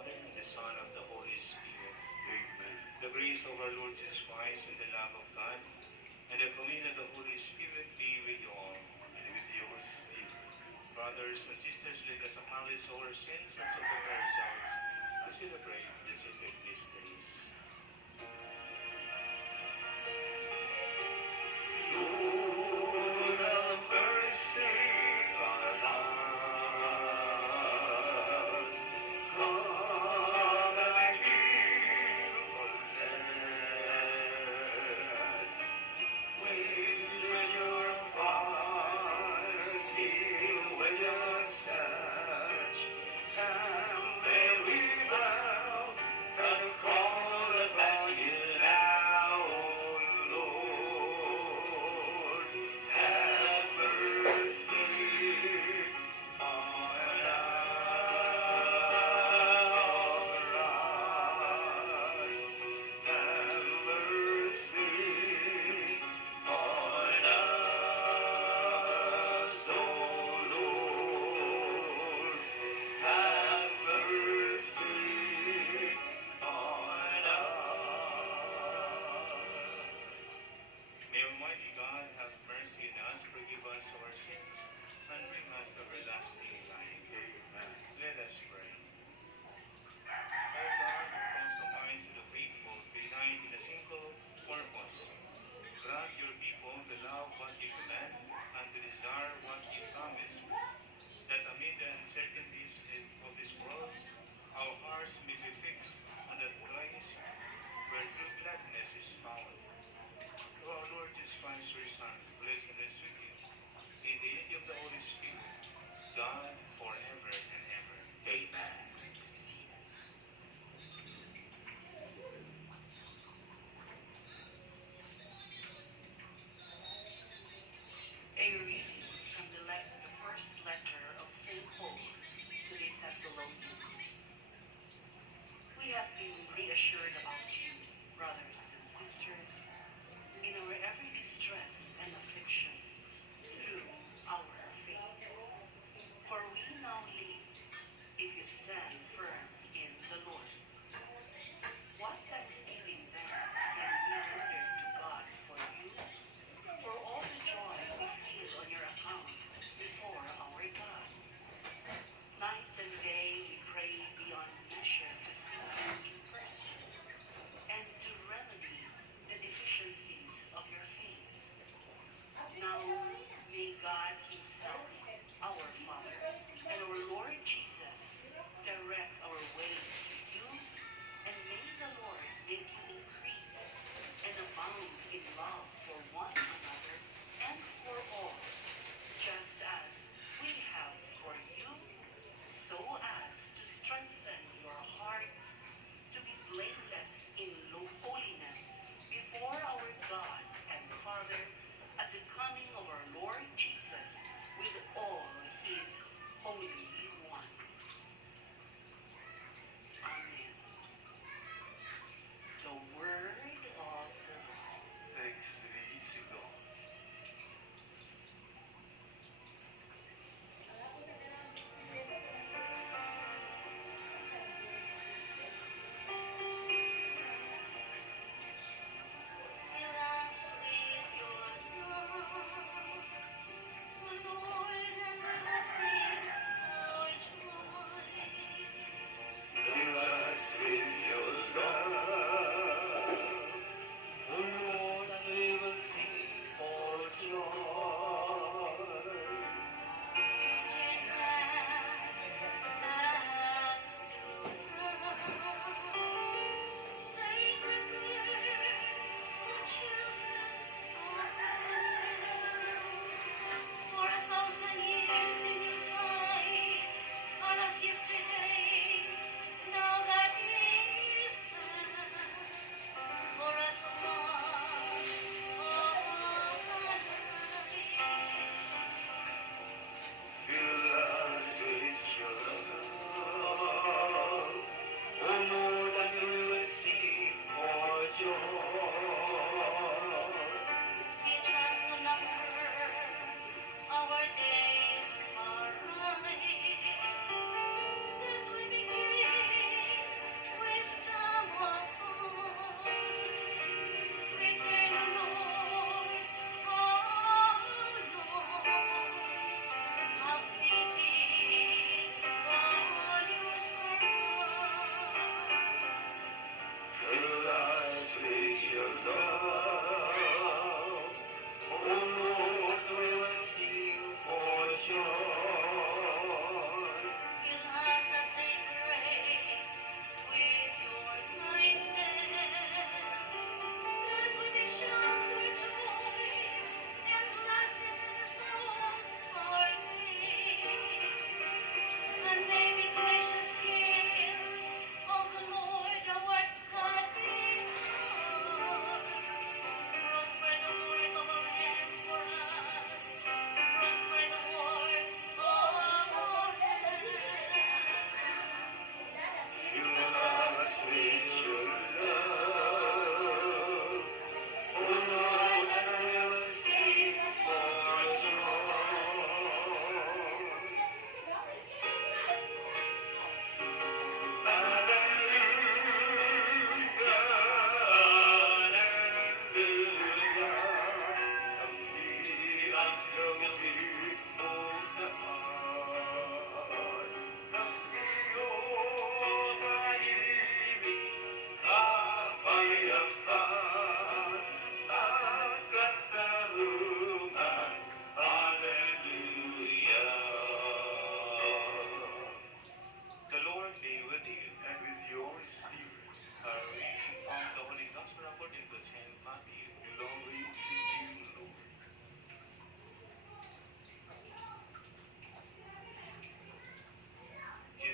Father, and the Son, of the Holy Spirit. Amen. The grace of our Lord Jesus Christ and the love of God and the communion of the Holy Spirit be with you all. And with your spirit. Brothers and sisters, let us acknowledge our sins and so prepare ourselves to celebrate the sacred mysteries. Lord, have mercy on us. Come and heal our land. Please with your fire, heal with your touch, and may we bow and call upon you now, O Lord. Have mercy on us, O Christ. Have mercy on us, O Lord. Have mercy on us. May Almighty God have mercy on us, forgive us our sins, and bring us to everlasting life. Amen. Let us pray. O God, who calls the minds of the faithful to unite in a single purpose, grant your people to love what you command and to desire what you promise, that amid the uncertainties of this world, our hearts may be fixed on that place where true gladness is found. Through our Lord Jesus Christ, your Son, who lives and reigns with you, in the unity of the Holy Spirit, God, forever and ever. Amen. A reading from the first letter of St. Paul to the Thessalonians. We have been reassured about you, brothers and sisters, in our every distress and affliction through our faith. For we now live if you stand firm in the Lord. What thanksgiving then can we render to God for you? For all the joy we feel on your account before our God. Night and day we pray beyond measure to see you in person and to remedy the deficiencies of your faith.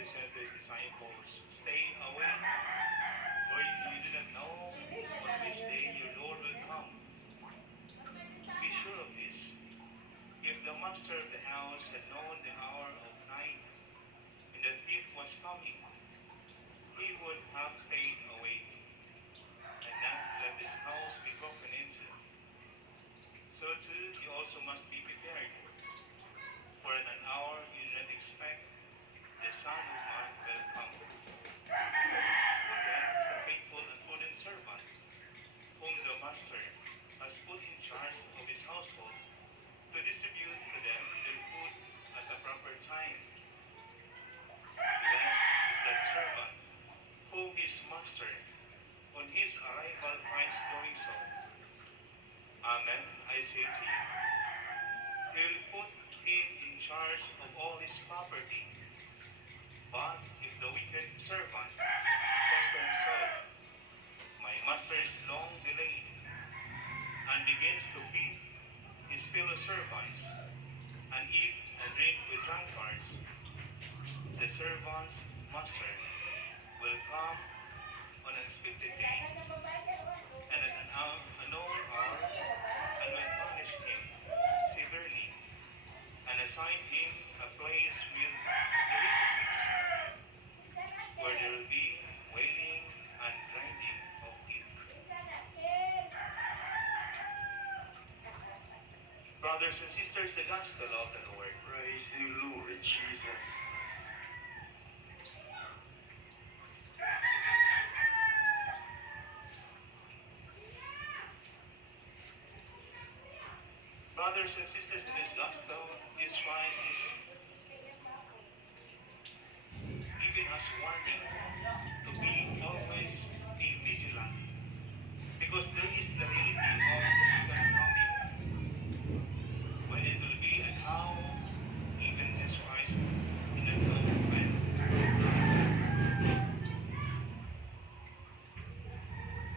said to his disciples, "Stay awake, for you do not know on which day your Lord will come. Be sure of this. If the master of the house had known the hour of night and the thief was coming, he would have stayed awake and not let this house be broken into. So too, you also must be prepared, for in an hour you do not expect the Son of Man will come. Who then is the faithful and prudent servant, whom the master has put in charge of his household, to distribute to them their food at the proper time? Blessed is that servant, whom his master, on his arrival, finds doing so. Amen, I say to you, he will put him in charge of all his property. But if the wicked servant says to himself, my master is long delayed, and begins to beat his fellow servants and eat and drink with drunkards, the servant's master will come on an unexpected day and at an unknown hour, and will punish him severely and assign him a place with the hypocrites, where there will be wailing and grinding of teeth. Brothers and sisters, the Gospel of the Lord. Praise you, Lord Jesus. Brothers and sisters, in this Gospel, Jesus Christ is giving us warning to be always be vigilant, because there is the reality of the second coming, when it will be and how even Jesus Christ did not know when.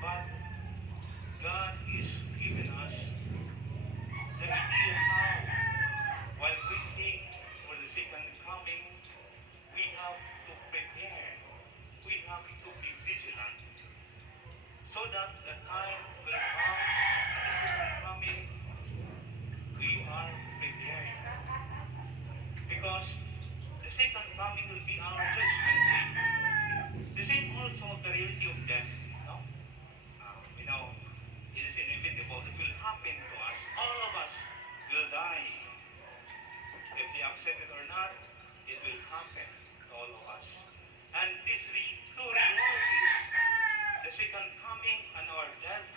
But God is giving us the idea how, while waiting for the second coming, we have to prepare, we have to be vigilant, so that the time will come, the second coming, we are prepared. Because the second coming will be our judgment day. The same also of the reality of death. No? We know it is inevitable. It will happen to us. All of us will die. If we accept it or not, it will happen to all of us. And these two realities, the second coming and our death,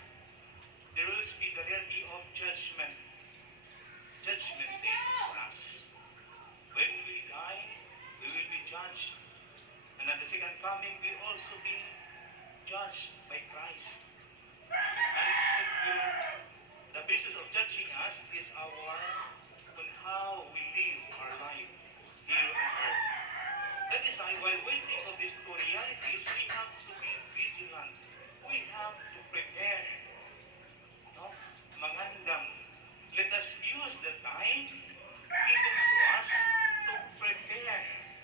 there will be the reality of judgment day for us. When we die, we will be judged. And at the second coming, we will also be judged by Christ. And it will, the basis of judging us is on how we live our life here on earth. That is why, while waiting of these two realities, we have to be vigilant. We have to prepare. No? Mangandam. Let us use the time given to us to prepare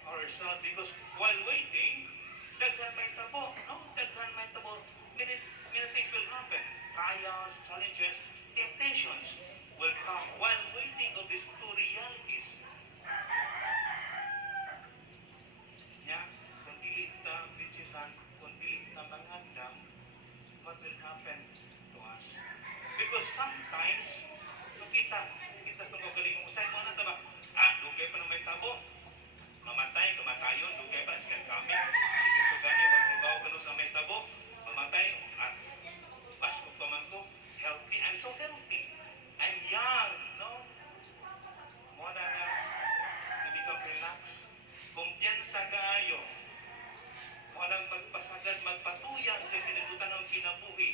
ourselves, because while waiting, daghan may tabo. No? Daghan may tabo. Many things will happen. Trials, challenges, temptations will come while waiting of these two realities. Yeah, kung dili ta vigilant, kung dili ta mangandam, what will happen to us? Because sometimes, kita sa magaling usay mo na ba? Dugay pa na may tabo. Mamatay, kamatayon, dugay pa siya kami. Si Kristo gani, wala ibaw ka sa may tabo. Mamatay, at basko pa man ko. Healthy, I'm so healthy. I'm young, no? Mo na to become relaxed. Kumpiyansa kaayo. Mo nang magpasagad, magpatuyang sa pinagutan ng kinabuhi.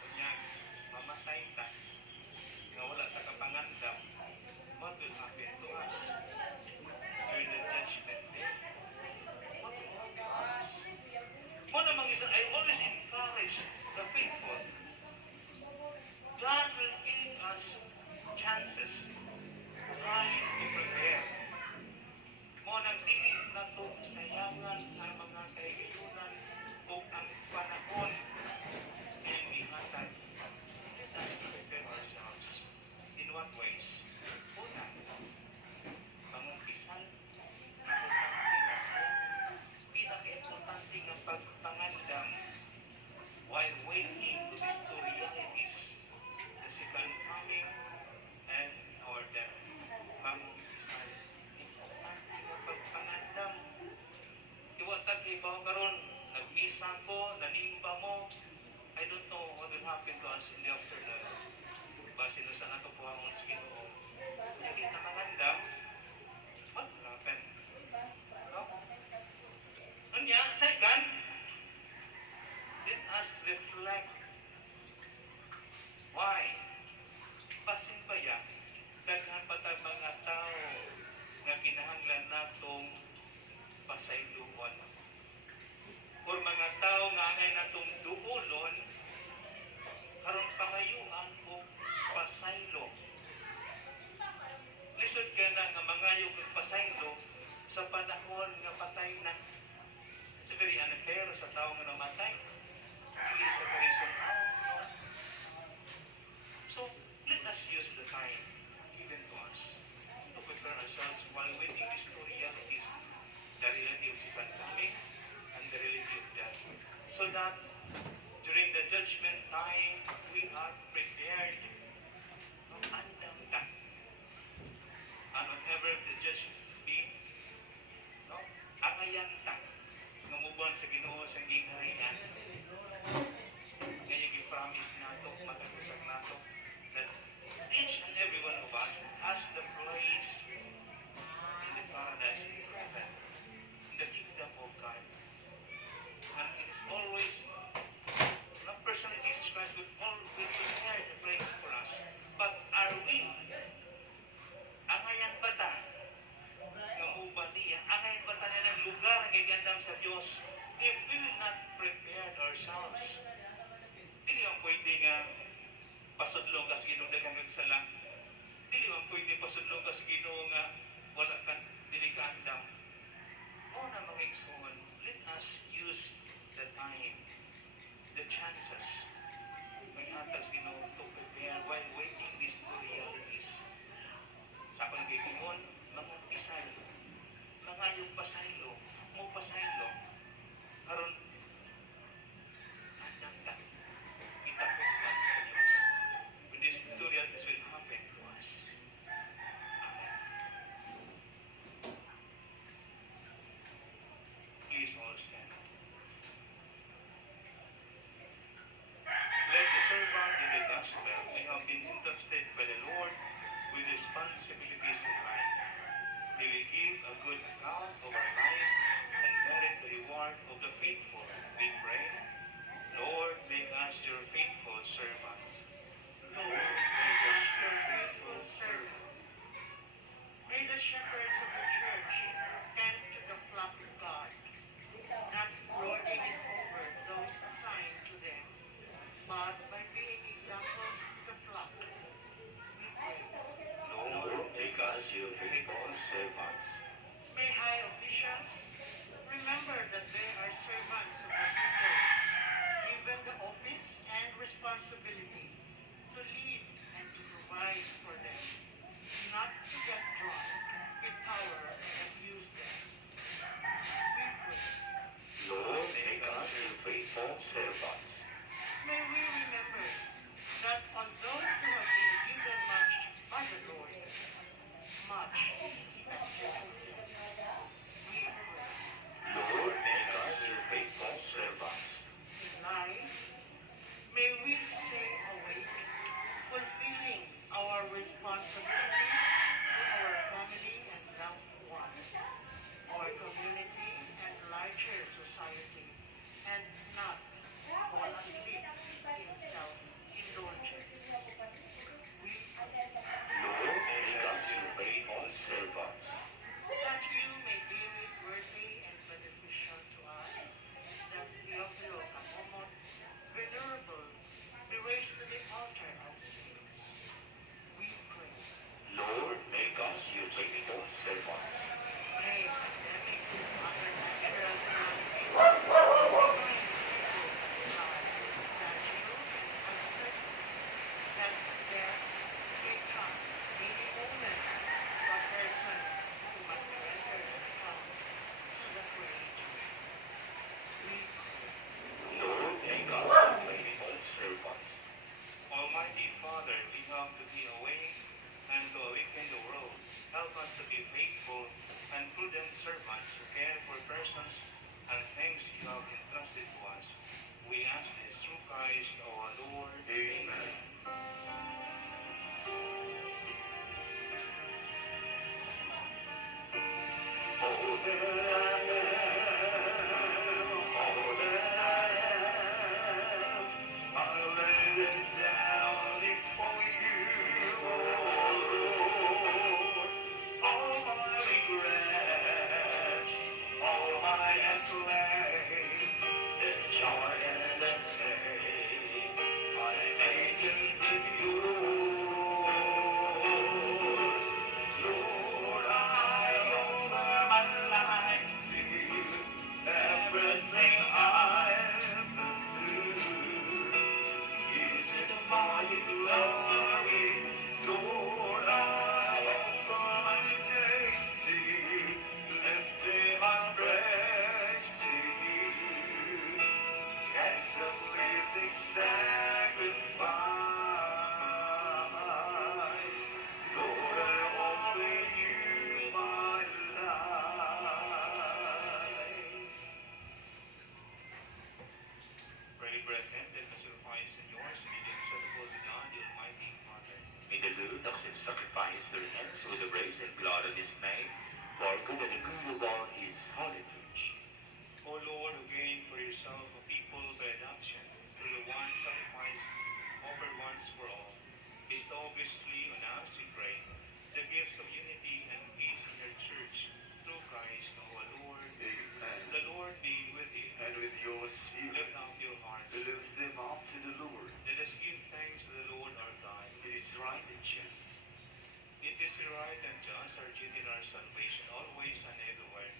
Kanya, mamatay ta. Nga wala ta kapangandam. What will happen to us during the judgment day? What will happen to us? Mo namang isa, I always encourage the faithful. God will give us chances, time to prepare. Mo manimba mo, I don't know what will happen to us in the afternoon. Base na sa nato po ang sa Ginoo. Kung kita magandam, what will happen? No? Unya, second, let us reflect. Why? Basin ba yan? Daghan pa tayo mga tao nga kinahanglan natong pasayloon. Or mga tao nga angay natong duolon, karon pangayuan o pasaylo. Lisod ka na nga mangayo kag pasaylo sa panahon nga patay na. It's very unfair sa tao nga namatay. Hindi sa reason out. So, let us use the time given to us to prepare ourselves while waiting these two realities, the reality of second coming and the reality of death. So that during the judgment time, we are prepared. Andam ka. And whatever the judgment be, no? Angayan ta. Ngamubuan sa Ginoo sa gingharian. Kaya gi-promise nato, matagusag nato, that each and every one of us has the place in the paradise of heaven, in the kingdom of God. And it is always, not personally Jesus Christ will prepare the place for us, but are we? Angayan ba ta? Ngamuba niya, angayan ba ta na ng lugar ng igandam sa Diyos if we will not prepare ourselves? Dili ang pwede nga pasudlong ka sa Ginoo daghang kagsala. Dili man pwede pasudlong ka sa Ginoo nga wala ka dili ka andam. O na mga igsoon, let us use the time, the chances may hatag sa Ginoo to prepare while waiting these two realities. Sa akong gigingon, mga pisay, mga yung pasaylo, mo pasaylo, karon andam ta. Kita ko lang sa Diyos. When these two realities will happen to us. Amen. Please all stand. Like the servant in the gospel, we have been entrusted by the Lord with responsibilities in life. He will give a good account of our life and merit the reward of the faithful. We pray, Lord, make us your faithful servants. Lord, make us your faithful servants. May the shepherds of the church tend to the flock of God, not lording it over those assigned to them, but by being examples to the flock. We pray. Lord, make us your faithful servants. May high officials remember that they are servants of the people, given the office and responsibility to lead and to provide for them, not to get drunk with power and abuse them. We pray. Lord, make us your faithful servants. May we remember that on those who have been given much by the Lord, much is expected of them. We pray. Lord, make us your faithful servants. In life, may we stay awake, fulfilling our responsibility to our family and loved ones, our community and larger society, and not fall asleep in self-indulgence. We pray Lord, make us your faithful servants. that you may deem it worthy and beneficial to us, that Theophilo Kapomot, venerable, be raised to the altar of saints. We pray. Lord, make us your faithful servants. May pandemics and other natural calamities remind people of God's fragile and uncertain, that death may come any moment to a person who must render an account to the Creator. We pray. Lord, make us your faithful servants. Almighty Father, we have to be awake and to awaken the world. Help us to be faithful and prudent servants who care for persons and things you have entrusted to us. Christ our Lord. Amen. All that I am, all that I have, I lay it down before you, oh Lord. All my regrets, all my accolades, the joy and the pain, I make it yours. Lord, I offer my life to you, everything I've been through. Use it for your glory, Lord. I offer my days to you, lifting my praise to you. As a pleasing sacrifice, Lord, I offer you my life. Pray, brethren, that the sacrifice and yours may be acceptable to God, the Almighty Father. May the Lord accept sacrifice their hands with the praise and blood of his name, for good and the good of all his holy church. O Lord, who gained for yourself a people by adoption through the one sacrifice offered once for all, bestow graciously on us, we pray, the gifts of unity and peace in your church through Christ our Lord. Amen. The Lord be with you. And with your spirit, Lift up your hearts. lift them up to the Lord. Let us give thanks to the Lord our God. It is right and just. It is right and just, our duty and our salvation, always and everywhere,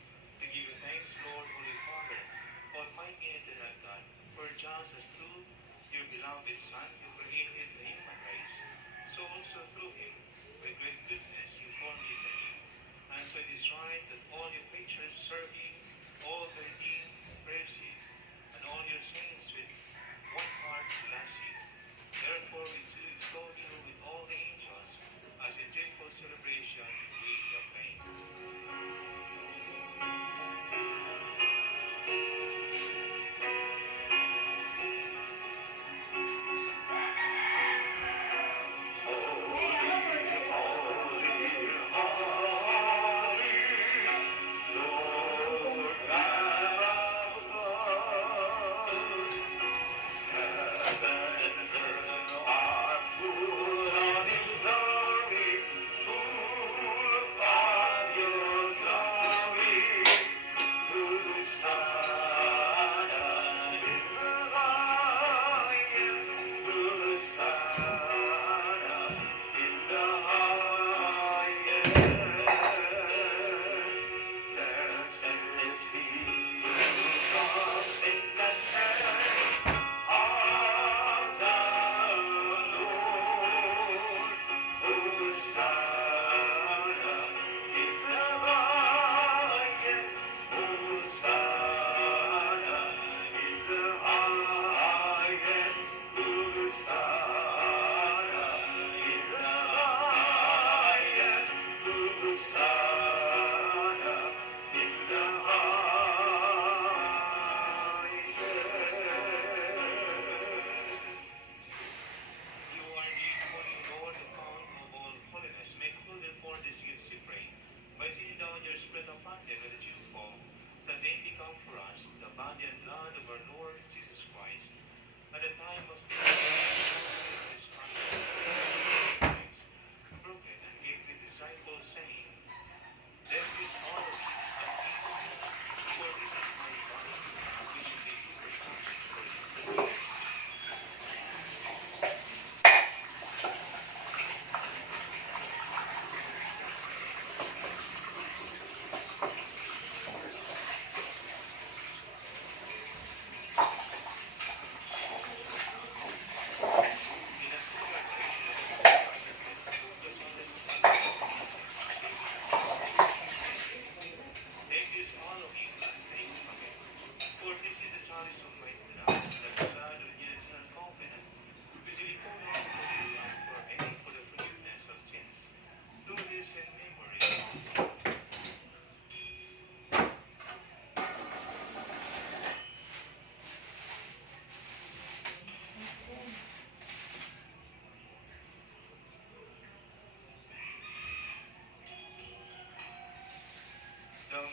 to give you thanks, Lord, Holy Father, Almighty and eternal God, for just as through your beloved Son you created the human race, so also through him, with great goodness you formed it anew. And so it is right that all your creatures serve you, all the redeemed praise you, and all your saints with one heart bless you. Therefore we do extol you with all the angels, as in joyful celebration we acclaim. You are the holy Lord, the fount of all holiness. Make holy therefore these gifts, we pray, by sending down your Spirit upon them with the dewfall, so that they become for us the body and blood of our Lord Jesus Christ. At the time of this broken and gave his disciples, saying, "Let this all of you and eat, for this is my body, which will be given for you." In a similar way, let us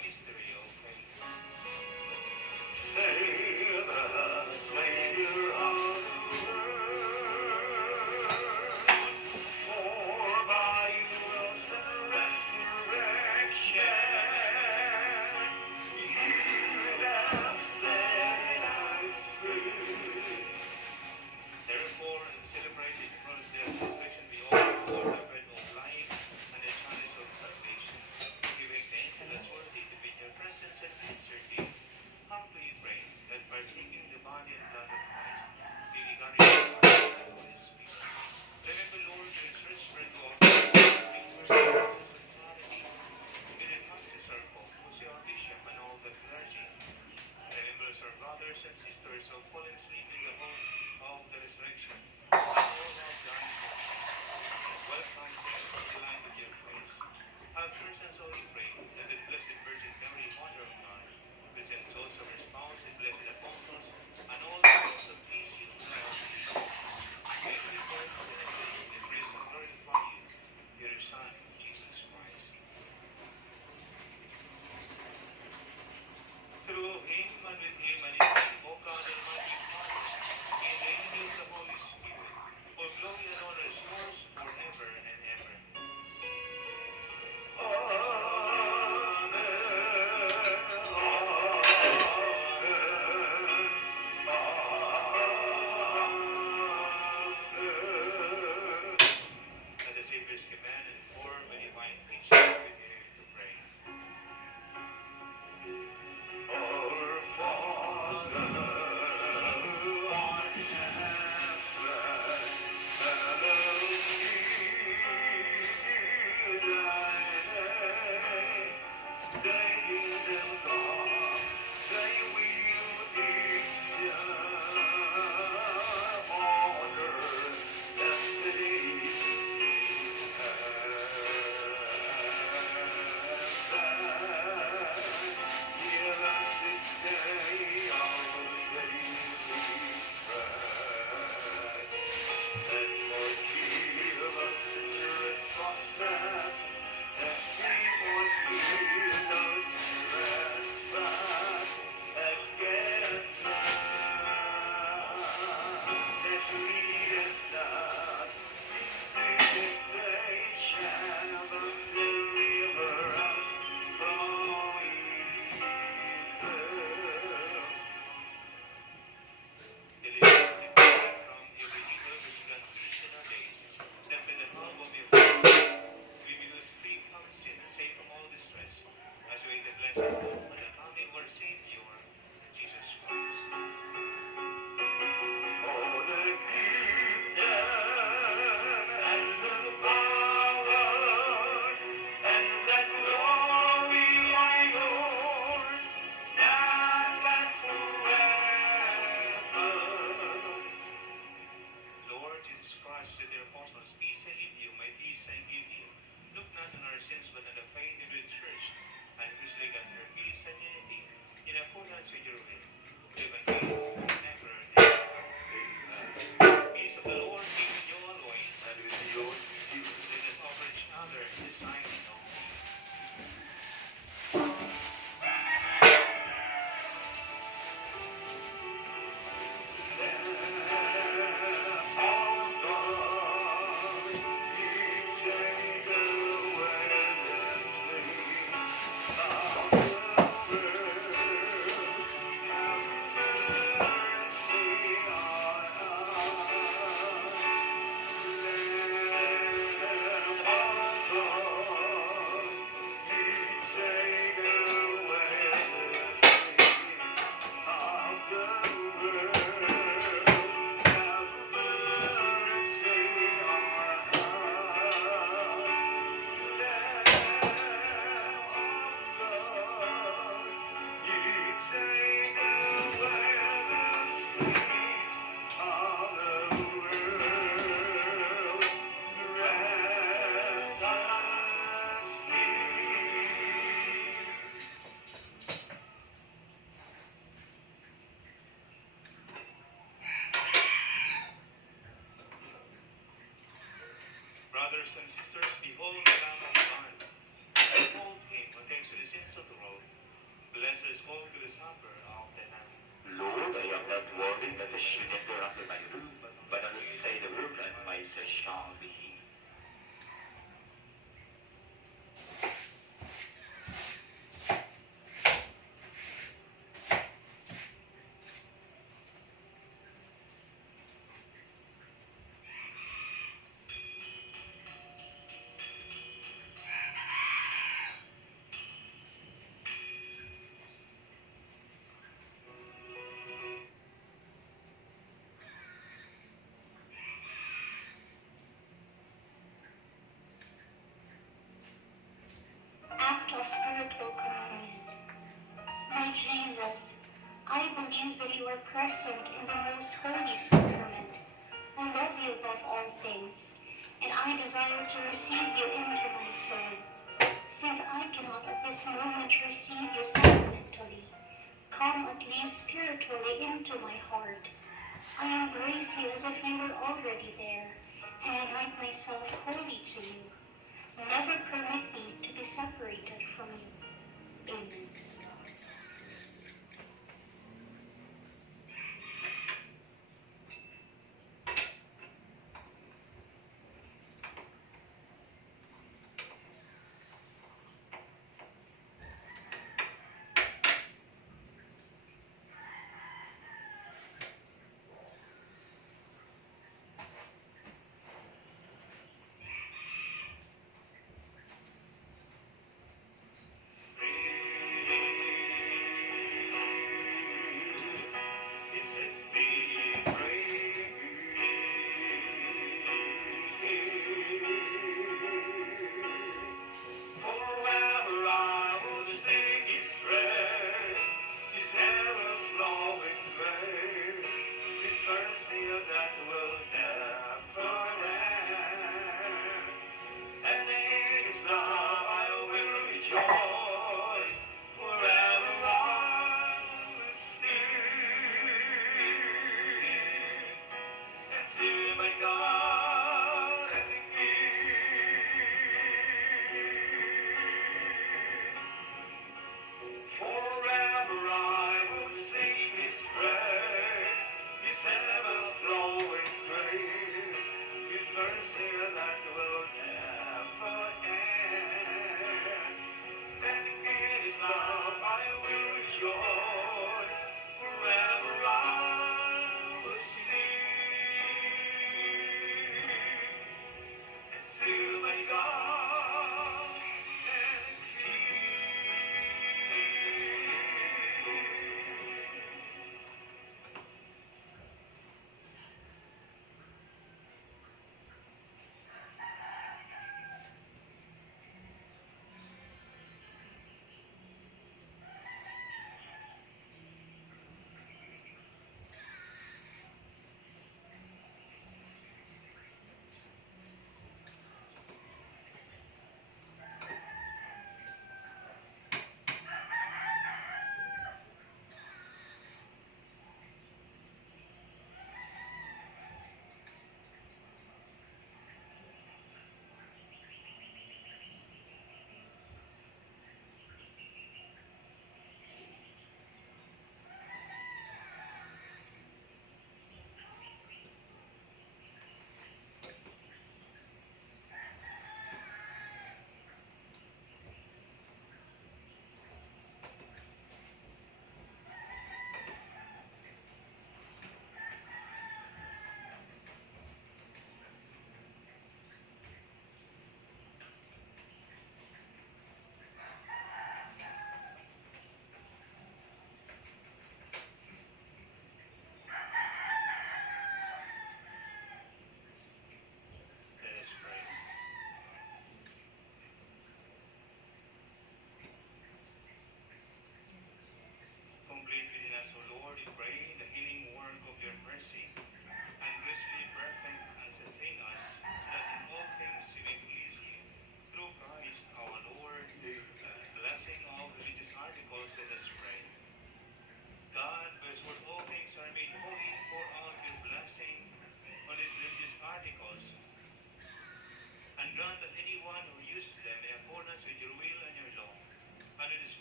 mystery of faith. Say the Savior of the world, for by your resurrection, you have set us free. Therefore, in celebrating the birthday of resurrection, we offer the bread of life and the chalice of salvation, giving thanks and us worthy to be in your presence and minister to you. Humbly pray that partaking the body and blood of Christ, we be guided by the Holy Spirit. Remember, Lord, your church spread to all the society. Spirit Francis, our Pope, Jose our Bishop, and all the clergy. Remember our brothers and sisters who have fallen asleep in the hope of the resurrection, and all who have died in Christ. Welcome them to the light of your face. Have mercy on us, we pray, that the Blessed Virgin Mary, Mother of God, Blessed Joseph, her spouse, and blessed apostles, and all those who please you now. May we rejoice in the praise and glorify you, your Son, Jesus Christ. Through him and with him and in him, O God, Almighty Father, in the unity of the Holy Spirit, all glory and honor is yours forever and ever. At the Savior's command and for a divine teaching, we dare to pray. Our Father, who art in heaven, hallowed be thy name. Thy kingdom come, thy will be done on earth as it is in heaven. Give us this day our daily bread, and forgive us our trespasses, as we forgive those who trespass against us. And lead us not into temptation, but deliver us from evil. Deliver us, we pray, from every evil which can peace in our days, that with the help of your grace, we may be free from sin and safe from all distress, as we wait the blessed hope and the coming of our Savior, Jesus Christ. For the kingdom and the power and the glory are yours, now and forever. Lord Jesus Christ, said the apostles, peace I leave you, my peace I give you. Look not on our sins, but on the faith of your church, and preserve her peace and unity, in accordance with your will. Live and reign forever and ever. The peace of the Lord be with you always. And with your spirit. Let us offer each other the sign of peace. Brothers and sisters, behold the Lamb of God. Behold him who takes to the sins of the world. Bless us all to the supper of the Lamb. Lord, I am not worthy that you should enter under my roof, but only say the word and my soul shall be healed. Act of spiritual communion. My Jesus, I believe that you are present in the most holy sacrament. I love you above all things, and I desire to receive you into my soul. Since I cannot at this moment receive you sacramentally, come at least spiritually into my heart. I embrace you as if you were already there, and I write myself wholly to you. Never permit me to be separated from you. Amen. He sets me free. Forever I will sing His praise, His ever-flowing grace, His mercy that will never end. And in His love I will rejoice, forever I will sing. And to my God and King, forever I will sing His praise, His ever-flowing grace, His mercy that will never end.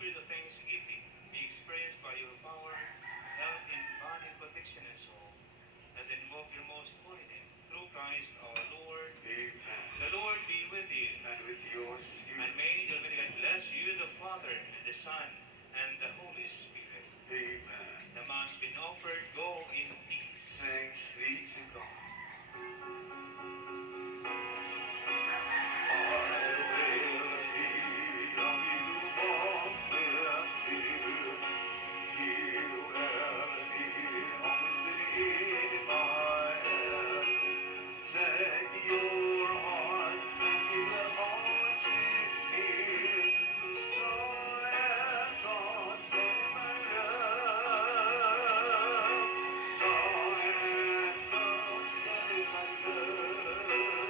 spirit of thanksgiving be experienced by your power, help in body, protection, and soul, as I invoke your most holy name, through Christ our Lord. Amen. The Lord be with you, And with your spirit. and may the Almighty God bless you, the Father, and the Son, and the Holy Spirit. Amen. The Mass been offered, go in peace. Thanks be to God. Take your heart and give it all to Him. Strong and God saves my love. Strong and God saves my love.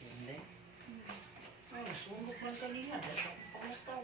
Hindi. Sungguh lang kanina. Dahil ako pumataw.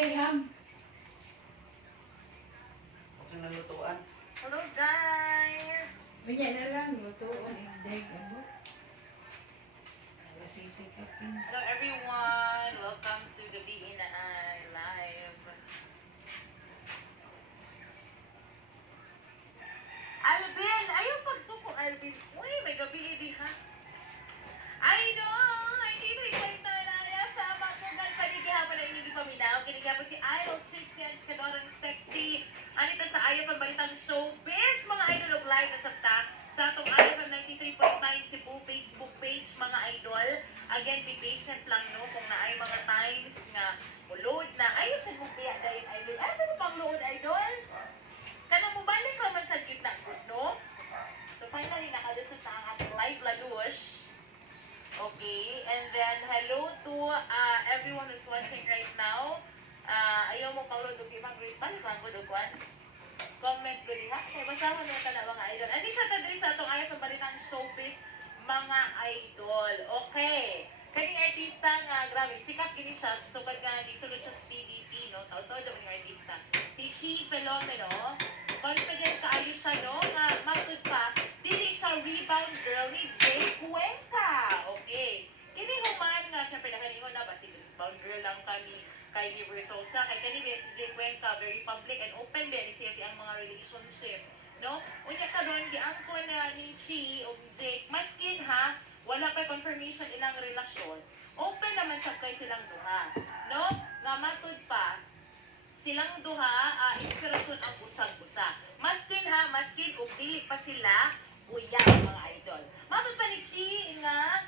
day, ham. Huwag kang nalutuan. Hello guys! Bigyan na lang. Lutuan. Day, ano? City Captain. Hello everyone! Welcome to the BNI Live. Alvin! Ayaw pagsuko, Alvin. Uy, may gabi di ha? Idol! Hindi ba ikaw na nalaya sa mga kugal panigihapon na hindi paminaw? Kinigapon si Idol Chicks yan, kadorang sexy. Anita sa ayaw pambalitang showbiz, mga idol of live na sabta. Sa atong ayaw ng 93.9 Cebu Facebook page, mga idol. Again, be patient lang, no? Kung naay mga times nga load na. Ayaw sa bubiya dahil idol. Ayaw sa pang load, idol? Kanang mobalik naman sa gitna, good, no? So finally, nakalusot na ang ating live lalush. Okay, and then hello to everyone who's watching right now. Ayaw mo pang load, okay, mag-read pa, bang good, ukwan? Comment ko diha. Okay, basahan mo ito na mga idol. At isa ito din sa itong ayaw sa balitang showbiz, mga idol. Okay. Kaning artista nga, grabe, sikat gini siya. Sukad nga, gisulod siya sa PDP, no? Tao-tao dyan yung artista. Si Chi Pelomeno, confident kaayo siya, no? Nga, matod pa, dili siya rebound girl ni Jay Cuenca. Okay. Kini human nga, syempre nakalingon na ba, si rebound girl lang kami kay Libre Sosa, kay kanina si Jay Cuenca, very public and open din siya ang mga relationship. No? Unya karon giangko na ni Chi o Jake, maskin ha, wala pa confirmation ilang relasyon. Open naman sa kay silang duha. No? Nga matud pa, silang duha, inspirasyon ang usag-usa. Maskin ha, maskin kung dili pa sila, uya mga idol. Matud pa ni Chi nga,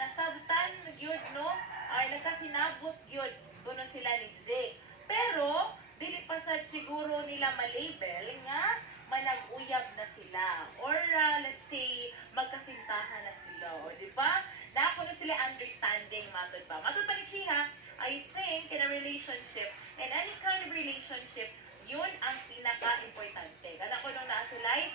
nasabtan gyud no, ay nagkasinabot gyud kuno sila ni Jake. Pero dili pa sad siguro nila ma-label nga manag-uyab na sila or let's say magkasintahan na sila, o di ba? Naako na sila understanding matod pa. Matod pa ni Chi ha, I think in a relationship, in any kind of relationship, yun ang pinaka-importante. Kana ko nung nasa life,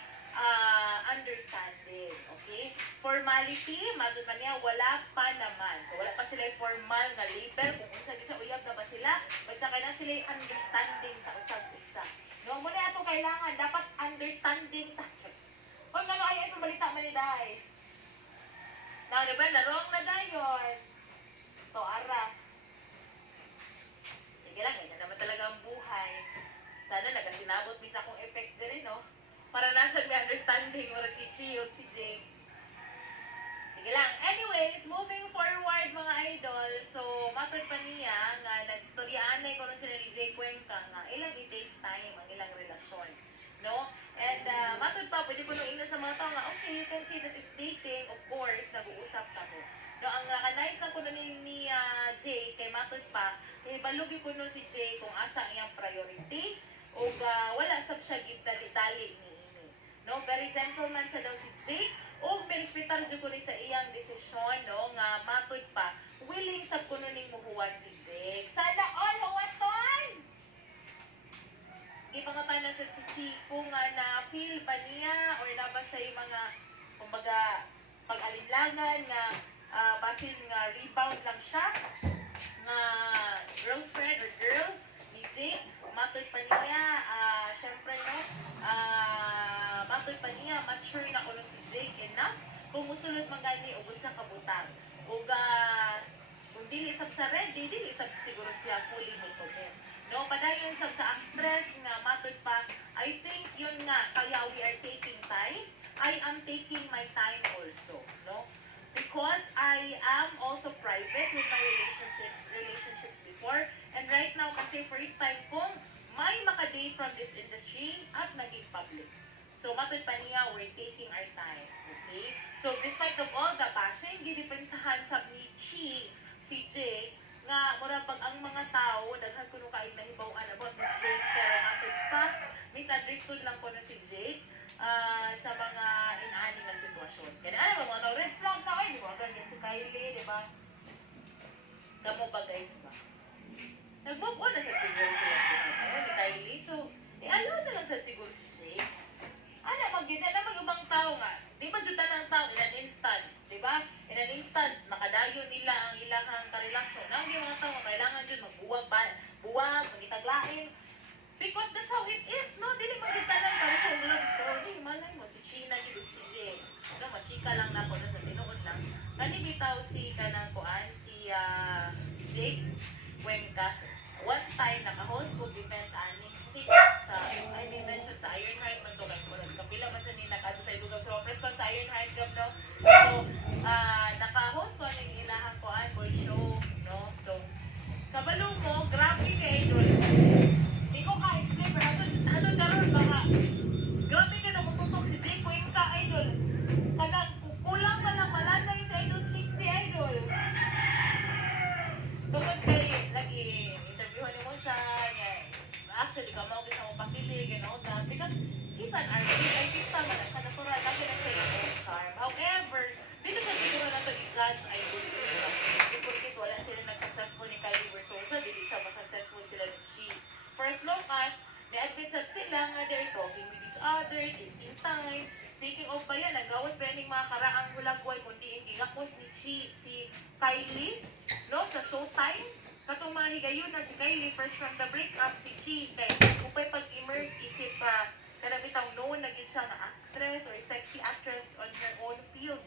understanding, okay? Formality, matod pa niya, wala pa naman. So, wala pa sila yung formal na label, kung unsa di sa uyab na ba sila, basta kaya sila yung understanding sa usag-usa. No, muna ito kailangan, dapat understanding tayo. Kung ano ay ito, balita man ni Day. Na, di ba, narong na dayon. To, ara. Sige lang, ganyan naman talaga ang buhay. Sana nagasinabot misa kong effects din, no? Para nasa may understanding or si Chi o si Jake. Sige lang. Anyways, moving forward mga idol. So, matod pa niya nga nagstoryaan na ikaw sila ni Jake Cuenca nga ilang i-take time ang ilang relasyon. No? And matod pa, pwede ko nung ina sa mga tao nga, okay, you can see that it's dating. Of course, nag-uusap ka mo. No, ang kanais na ko ni Jake, kay matod pa, balugi ko si Jake kung asa ang iyang priority o wala sab siya gitali-tali ni ini. No, very gentleman sa daw si Jake o berespetar jud ko ni sa iyang desisyon, no, nga matod pa willing sa kuno ning muhuwat si Jake. Sana all huwaton. Ipangatanan sa si Chico nga na feel ba niya or na ba siya yung mga kumbaga pag-alinlangan nga basin nga rebound lang siya nga girlfriend or girl ni Jake. Matod pa niya, syempre no, matod pa niya, mature na kuno si Jake enough kung musulod man gani og usa ka butang. Ug kung dili sab sa ready, dili sab siguro siya fully motivated. No, padayon sab sa actress nga matod pa, I think yun nga, kaya we are taking time. I am taking my time also, no? Because I am also private with my relationships before. And right now, kasi first time kong may makadate from this industry at naging public. So, matod pa niya, we're taking our time. Okay? So, despite of all the bashing, gidipensahan sa ni Chi, si Jake, nga, mura pag ang mga tao, daghan ko nung kain na hibawaan about Miss Jake, pero matod pa, misunderstood lang ko na si Jake sa mga inaani na sitwasyon. Kaya alam mo, mga red flag na, di ba? Ganyan si Kylie, di ba? Damo ba guys, ba? Nag-move on na sa siguro sila si Kylie. So, ano na lang sa siguro si Jake? Ano, mag-gina na mag-ubang tao nga. Di ba dyan ng tao, in an instant, di ba? In an instant, makadayo nila ang ilang karelasyon. Nang yung mga tao, kailangan dyan magbuwag, buwag, Because that's how it is, no? Dili man kita lang parehong love story. Malay mo, si China, gilid si Jay. No, machika lang na ako na sa tinuod lang. Kani bitaw si kanang kuan, si Jake Cuenca. One time, naka-host ko event ani. Sa, I may mention sa Ironheart man to kay Murag. Kapila man sa nila kadto sa Ibugaw. So, press con sa Ironheart gam, no? So, naka-host ko ng ilahang kuan for show, no? So, kabalo mo, grabe ka idol. Di ko ka-explain, pero ano karon baka. Grabe ka na mututok si Jake Cuenca, idol. Kanang kulang pa lang malanay sa idol chick si idol. Tungkol kay, lagi, interviewin mo siya, niya. Actually, kamaw kita mo pakilig and all that. Because he's an artist, artista man, sa natural, lagi na siya yung charm. However, dito sa siguro na ito i-judge, I would say, porque wala sila nag-successful ni Kylie Versosa, dito sa mas-successful sila ni Chi. For as long as, na-admit sila nga they're talking with each other, taking time. Speaking of ba yan, nagawas ba yan yung mga karaang hulagway kundi yung gigakos ni Chi, si Kylie, no, sa Showtime. Katong mga higayon na si Kylie, first from the breakup, si Chi, kay upay pag-immerse, isip kanabitang noon, naging siya na actress or sexy actress on her own field,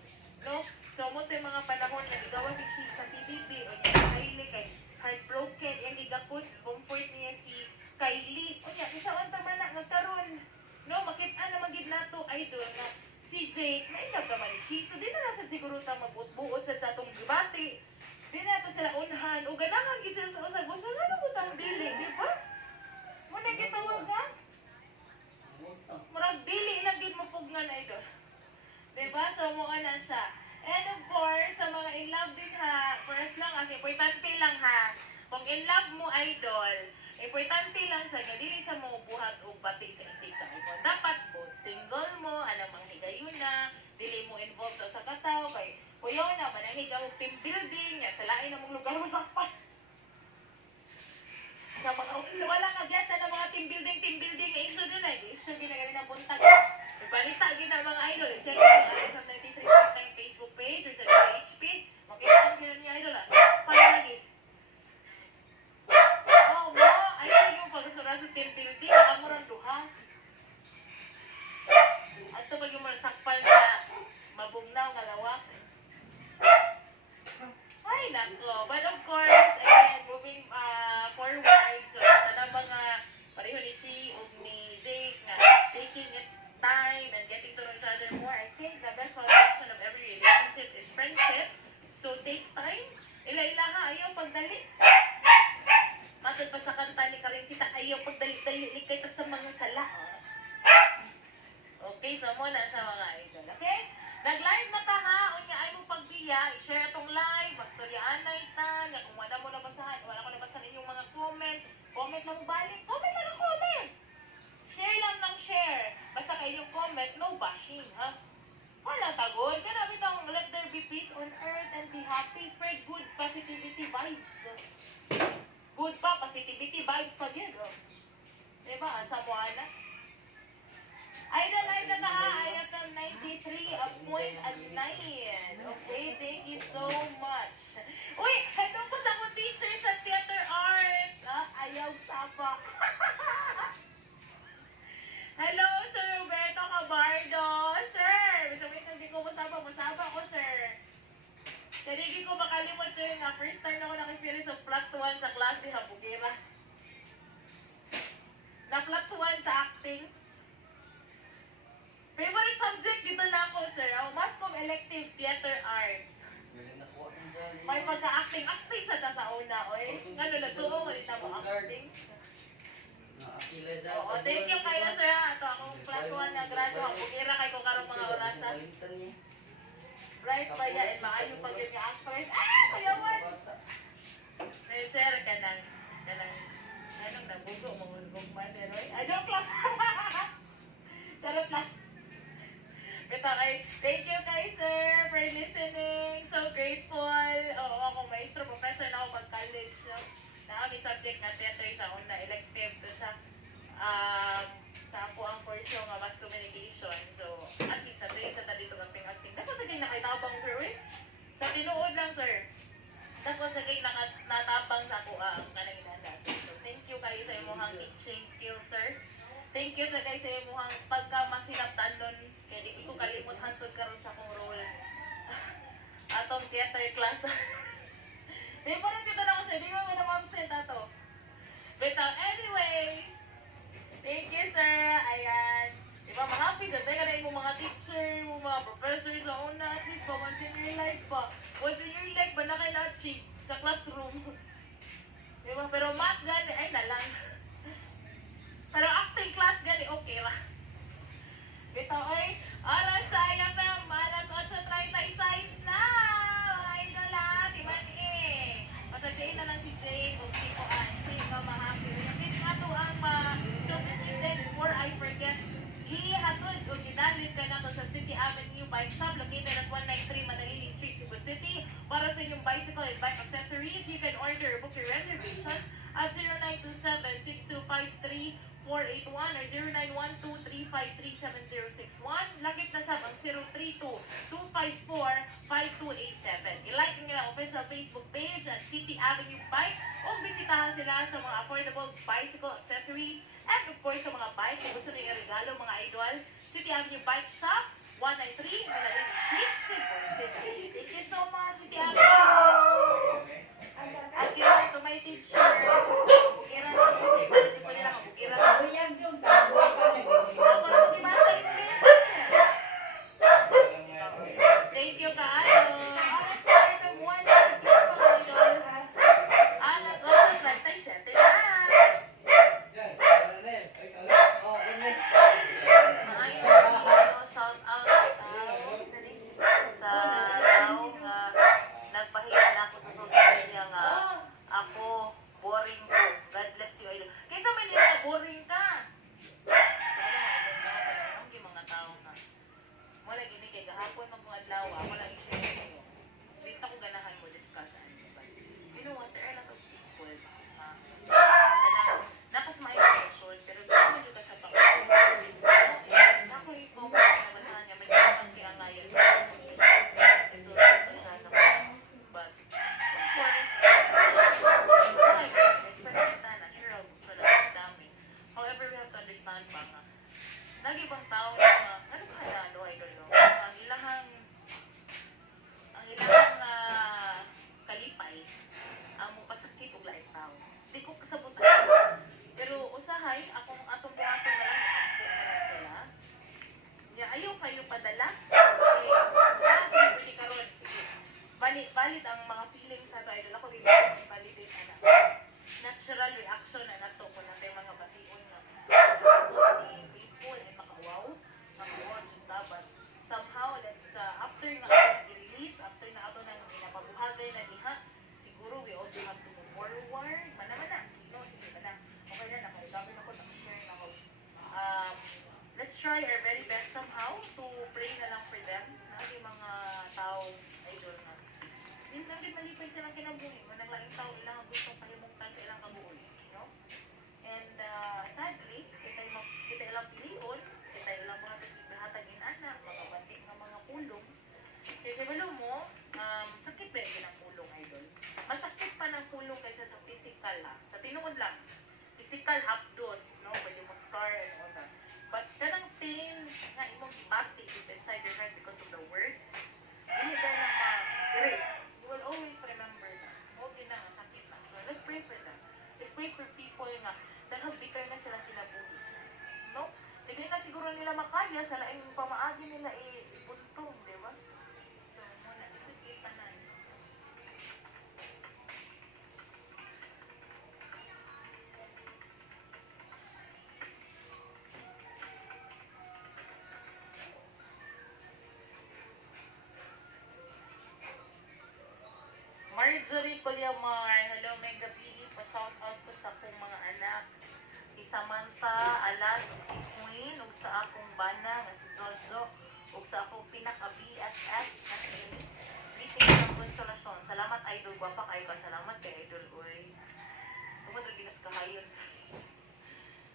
no? So, mo yung mga panahon na gigawa si Chi sa TVP o niya si Kylie, kay heartbroken, yung gigakos, comfort niya si Kylie. O niya, isang tama na, nagkaroon, no, makita na magid nato, idol, na si Jake, nailab naman ni Chi. So, di na nasa siguro ta mabut-buot sa atong debate. Di na ito sila unhan. O ganahan gisil sa usag. O saan ano ko tang dili, di ba? Muna kitawag ha? Murag dili na din mo pugnan na ito. Di ba? So, mo na siya. And of course, sa mga in love din ha, first lang, as importante lang ha, kung in love mo, idol, importante lang sa dili sa mo buhat o bati sa isika. Dapat po, single mo, anong mga higayon na, dili mo involved sa kataw, kay kuyo na, mananghigaw team building, sa lain na mong lugar masakpan. Sa mga, wala nga gyata na mga team building, iso din ay, iso ginagaling ng buntag. Balita gina mga idol, check mo ang from 93.9 Facebook page or sa HP, makita ang gina ni idol, sakpan lagi. Oh, mo, ayun yung pag-usura sa team building, nakamurang duha. At ito pag yung sakpan sa mabugnaw nga lawak. Ay, naklo. But of course, again, moving forward, so, tanang mga pareho ni si o ni Jake nga taking it time and getting to know each other more. I think the best foundation of every relationship is friendship. So, take time. Ila-ila ha, ayaw pagdali. Matod pa sa kanta ni Karinsita, ayaw pagdali-dali ni kay sa mga sala. Okay, so muna siya mga idol. Okay? Nag-live na ta ha, unya ay mo pagbiya, i-share itong live, magstoryaan na ita, nga kung wala mo nabasahan, wala ko nabasahan inyong mga comments, comment na mo balik, comment na ng comment! Share lang ng share. Basta kayo yung comment, no bashing, ha? Wala tagod, kaya itong let there be peace on earth and be happy, spread good positivity vibes. Good pa, positivity vibes pa din, oh. Diba, asa mo ana? Idol live na ha, item 93, a point at 9. Okay, thank you so much. Uy, ito po sa akong teacher sa theater art. Ayaw sapa. Hello, Sir Roberto Cabardo. Sir, sabihin hindi ko masaba ko, sir. Hindi ko makalimot, sir, nga first time ako naka-experience sa plot 1 sa klase, Habugera. Na plot 1 sa acting. Favorite subject dito na ako, sir. Mas kong elective theater arts. May pagka-acting. Acting sa ta sa una, oy. Ngano na to, ulit na mo acting. Oo, thank you kayo, sir. Ito akong class 1 na grado. Habugera kay ko karong mga orasan. Right pa yan, maayo pag yun yung actress. Kayawan! Eh, sir, kanang, anong nabugo, mahulgog man, sir, oy. Ay, joke lang! Charot lang. Ito ay, thank you kay sir for listening. So grateful. Oo, ako maestro, professor na ako mag-college. So, na kami subject na theater sa una, elective to siya. Sa ako ang course yung mass communication. So, at least sa trade sa dito acting. Tapos sa kayo nakatabang, sir, eh. Sa tinuod lang, sir. Tapos sa kayo nakatabang sa ako ang kanang inanda. So, Thank you kayo sa imong teaching skills, sir. Thank you sa kayo sa imong pagka-masinaptan nun. Kaya di ko kalimot hantod karon sa akong role. Atong theater class. Di pa rin kita na ko, di mo na mabsent ato. But anyways, thank you, sir. Ayan. Diba, ma-happy sa tayo na yung mga teacher, yung mga professor sa una, at least pa once in your life pa. Once in your life ba na kayo na-achieve sa classroom? Diba, pero math gani, ay na lang. Pero acting class gani, okay ra. Ito ay, alas sayang na, alas 8:36 na! Mga idola, diba eh? Pasagdain na lang si Jane o si Koan. Hindi ka ma-happy. Please nga to ang ma-showbiz din before I forget. Ihatod o gidalit ka na to sa City Avenue Bike Shop located at 193 Manalili Street, Cebu City. Para sa inyong bicycle and bike accessories, you can order or book your reservations at 0927-6253-481 or 0912-353-7061. Lakit na sab ang 032-254-5287. I-like nyo ang official Facebook page at City Avenue Bike o bisitahan sila sa mga affordable bicycle accessories and of course sa mga bike kung gusto nyo i-regalo mga idol. City Avenue Bike Shop, 193 Manalili Street, Cebu City. Thank you so much, City Avenue! At yun, to my teacher, bukiran na po. Hindi po nila mabukiran. Ako na mag-ibasa English. Thank you, Kaayo. Alas na ito, buwan na. Alas 8:37 na. Shout out sa tao nga nagpahiya na ako sa social media nga ako boring ko. God bless you, idol. Kaysa may nila na boring ka. Kaya ang mga tao nga. Wala gini kay gahapon mag mga adlaw, ako lang i-share ko. Dito ko ganahan mo discuss. You know what? There are a lot of people na nakas ma-impression pero dito mo ka sa pako. Ako ito mo na basahan niya may dapat siya ngayon. So, ito siya sa but of course, express na natural so lang dami. However, we have to understand pa nga nag-ibang tao nga ano kaya ano idol no? Ang ilahang kalipay ang mupasakit og laing tao. Di ko kasabutan. Pero usahay atong buhaton na lang ampo na lang sila. Ya ayaw kayo padala. Sige pwede karon sige. Balit ang mga feelings sa tayo idol ako dito validate ana. Natural reaction na nato kung natin mga bation nga. So, grateful and makawaw. Makawaw but somehow let's after na i-release, after na ato nang ginapabuhagay na diha, siguro we also have to move forward. Mana. No, sige mana. Okay na naka-recover na ko, naka-share na ko. Let's try our very best somehow to pray na lang for them. Natin mga tao idol na. Hindi lang din malipay silang kinabuhi. Managlaing tao ilang ang gustong pahimungtan sa ilang kabuhi. No? And sadly, kita ilang pilion, kita ilang mga hatagin anak, mga batik ng mga pulong. Kasi balo mo, sakit ba yun ang pulong idol? Masakit pa ng pulong kaysa sa physical ha. Sa tinuod lang, physical hapdos, no? Pwede mo scar and all that. But kanang pain nga imong ibati inside your heart because of the words, hindi ka lang ma-erase. You will always remember that. Okay na nga, sakit na. So let's pray for them. Let's pray for people nga naghagdikay na silang kinabuhi. No? Hindi na siguro nila makaya sa laing pamaagi nila ibuntong, di ba? So, muna, isip pa na. Marjorie Colyamar, hello, may gabi. Pa-shout out ko sa akong mga anak. Si Samantha, Alas, si Queen, ug sa akong bana nga si Jojo, ug sa akong pinaka-BFF na si Elise. Greetings ng konsolasyon. Salamat idol, gwapa kayo ka. Salamat kay idol, oy. Tungod ra ginas kahayon.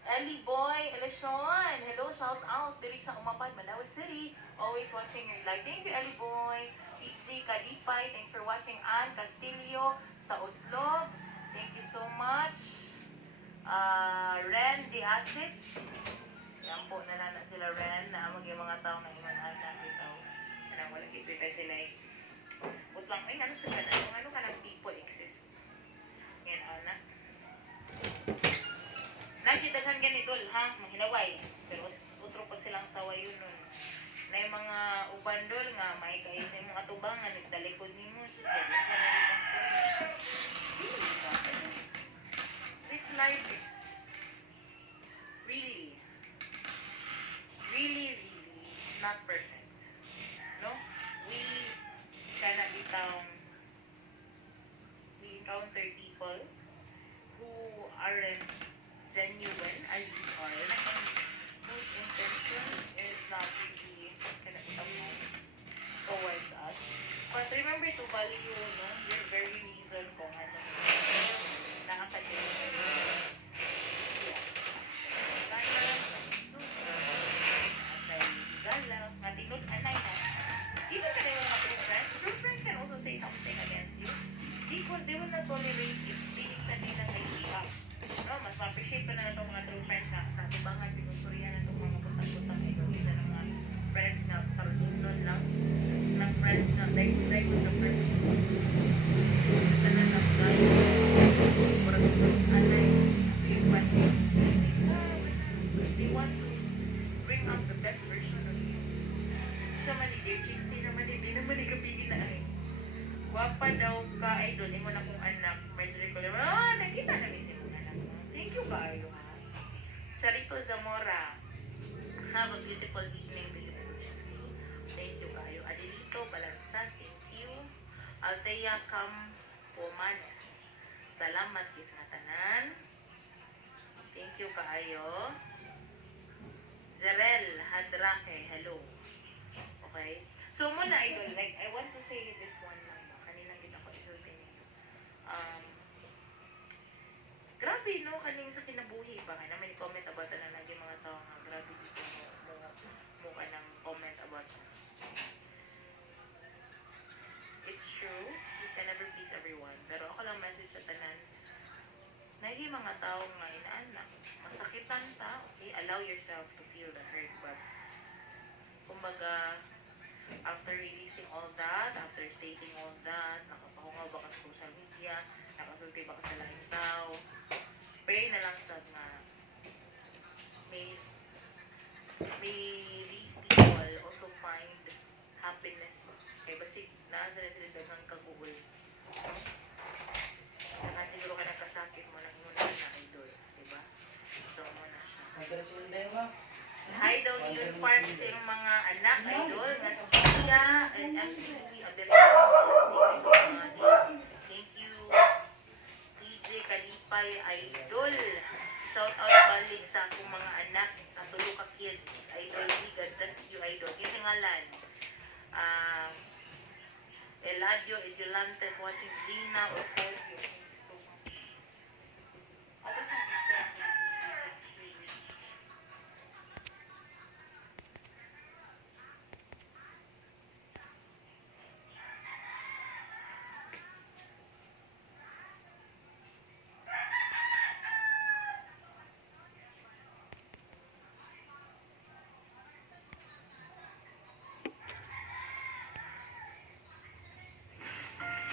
Ellie Boy, Elishon, hello, shout out. Diri sa Umapan, Mandaue City. Always watching your live. Thank you, Ellie Boy. PG Kalipay, thanks for watching. Ann Castillo sa Oslo. Thank you so much. Ren Diasis. Yan po, nanana sila Ren. Naamag yung mga tao na imanan na bitaw. Kanang walang kipitay sila eh. Utlang, ay ano sa kanan? Kung ano ka ng people exist. Yan, ana. Nakitasan ganito, ha? Mahinaway. Pero utro pa silang saway yun nun. Na yung mga ubandol nga, may kayo sa mga tubangan, nagdalikod ni mo. So, yan sa nalipang this life is really, really, really not perfect. No? We cannot be found. We encounter people who aren't genuine as we are, and whose intention is not really cannot be nice towards us. But remember to value, no, your very reason kung ano nakakalimutan. Even when they were not true friends can also say something against you because they will not tolerate it. Pinig sa nila sa iba. No, mas ma-appreciate pa na itong mga true friends na sa tubangan, pinusuriyan na itong mga butang-butang ito. Isa ng mga friends na tarudunon lang. Ng friends na daikot-daikot na friends. Ito na ng guys. Murag alay. So you want to because they want to bring out the best version of you. Sa manigay, chicks, di naman ikapigil na ay. Guwapa daw ka, idol, mo na kong anak. Marjorie ko naman, nakita na misin mo anak mo. Thank you, Kayo, ha. Charito Zamora, have a beautiful evening, beautiful chicks. Thank you, Kayo. Adelito Balansan, thank you. Althea Cam Pumanes, salamat kis nga tanan. Thank you, Kayo. Jarel Hadrake, hello. Okay? So muna, idol, like, I want to say this one lang. Kaninang kita ko isultin nito. Grabe, no? Kaning sa kinabuhi ba? Kaya naman comment about na lang yung mga tao nga. Grabe dito mo ka ng comment about us. It's true, you can never please everyone. Pero ako lang message sa tanan. Na yung mga tao nga inaanak. Masakitan ta, okay? Allow yourself to feel the hurt. But, kumbaga, after releasing all that, after stating all that, nakapahungaw ba ka sa social media, nakasulti ba ka sa lahing tao, pray na lang sa nga may these people also find happiness. Kaya basig na sila daghang kaguol. Daghang siguro ka nagkasakit mo lang muna na idol, diba? So mo na siya. Hi daw ni Yun Park sa iyong mga anak, idol, nga si Tia and MCV Ability. Thank you so much. Thank you. EJ Kalipay, idol. Shout out balik sa akong mga anak, sa tulo ka kids. Idol, God bless you, idol. Yung ngalan. Eladio Edulantes watching Gina or Sergio. Thank you so much. Ako sa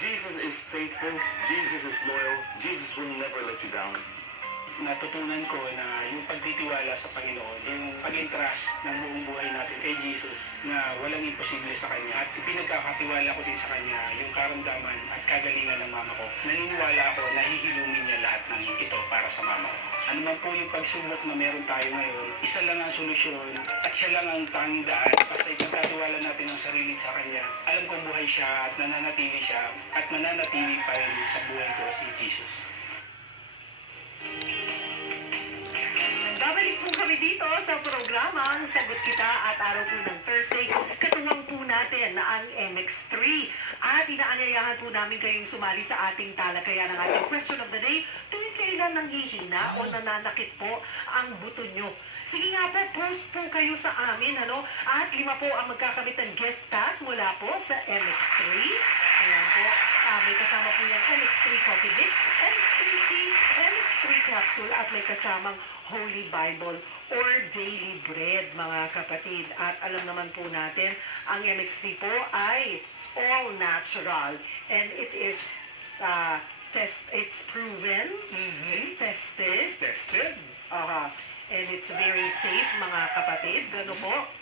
Jesus is faithful, Jesus is loyal, Jesus will never let you down. Natutunan ko na yung pagtitiwala sa Panginoon, yung pag-entrust ng buong buhay natin kay Jesus na walang imposible sa Kanya. At pinagkakatiwala ko din sa Kanya yung karamdaman at kagalingan ng mama ko. Naniniwala ako na hihilungin niya lahat ng ito para sa mama ko. Ano man po yung pagsubok na meron tayo ngayon, isa lang ang solusyon at siya lang ang tanging daan. Basta ipagkatiwala natin ang sarili sa Kanya. Alam kong buhay siya at nananatili siya at mananatili pa rin sa buhay ko si Jesus. Babalik po kami dito sa programang Sagot Kita at araw po ng Thursday. Katuwang po natin na ang MX3. At inaanyayahan po namin kayong sumali sa ating talakayan ng ating question of the day. Tuwing kailan nanghihina o nananakit po ang buto nyo? Sige nga po, post po kayo sa amin, ano? At 5 po ang magkakamit ng gift tag mula po sa MX3. Ayan po, may kasama po yung MX3 MX3 Coffee Mix, MX3 Tea, MX3 Capsule at may kasamang Holy Bible or Daily Bread, mga kapatid. At alam naman po natin, ang MX3 po ay all natural and it is it's proven, it's tested, It's tested. and it's very safe, mga kapatid. Ano po?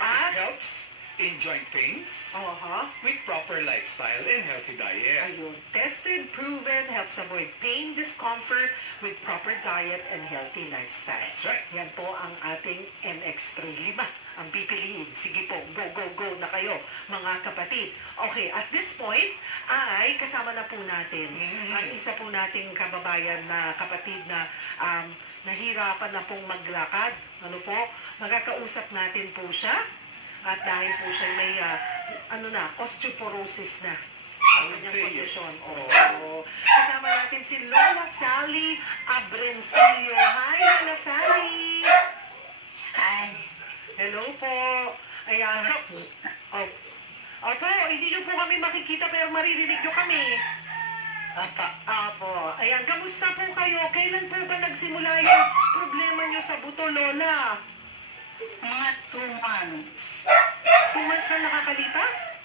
It At, helps in joint pains aha, with proper lifestyle and healthy diet. ayun. Tested, proven, helps avoid pain, discomfort with proper diet and healthy lifestyle. That's right. Yan po ang ating MX3. 5 ang pipiliin. Sige po, go, go, go na kayo, mga kapatid. Okay, at this point, ay kasama na po natin ang isa po nating kababayan na kapatid na nahirapan na pong maglakad. Ano po, magkakausap natin po siya. At dahil po siya may, osteoporosis na. Ang would kanyang say kondisyon. yes. Oo. Kasama natin si Lola Sally Abrencillo. Hi, Lola Sally! Hi. Hello po. Ayan. Opo, hindi niyo po kami makikita pero maririnig niyo kami. Apo. Ayan, kamusta po kayo? Kailan po ba nagsimula yung problema niyo sa buto, Lola? Mga 2 months. 2 months na nakakalipas?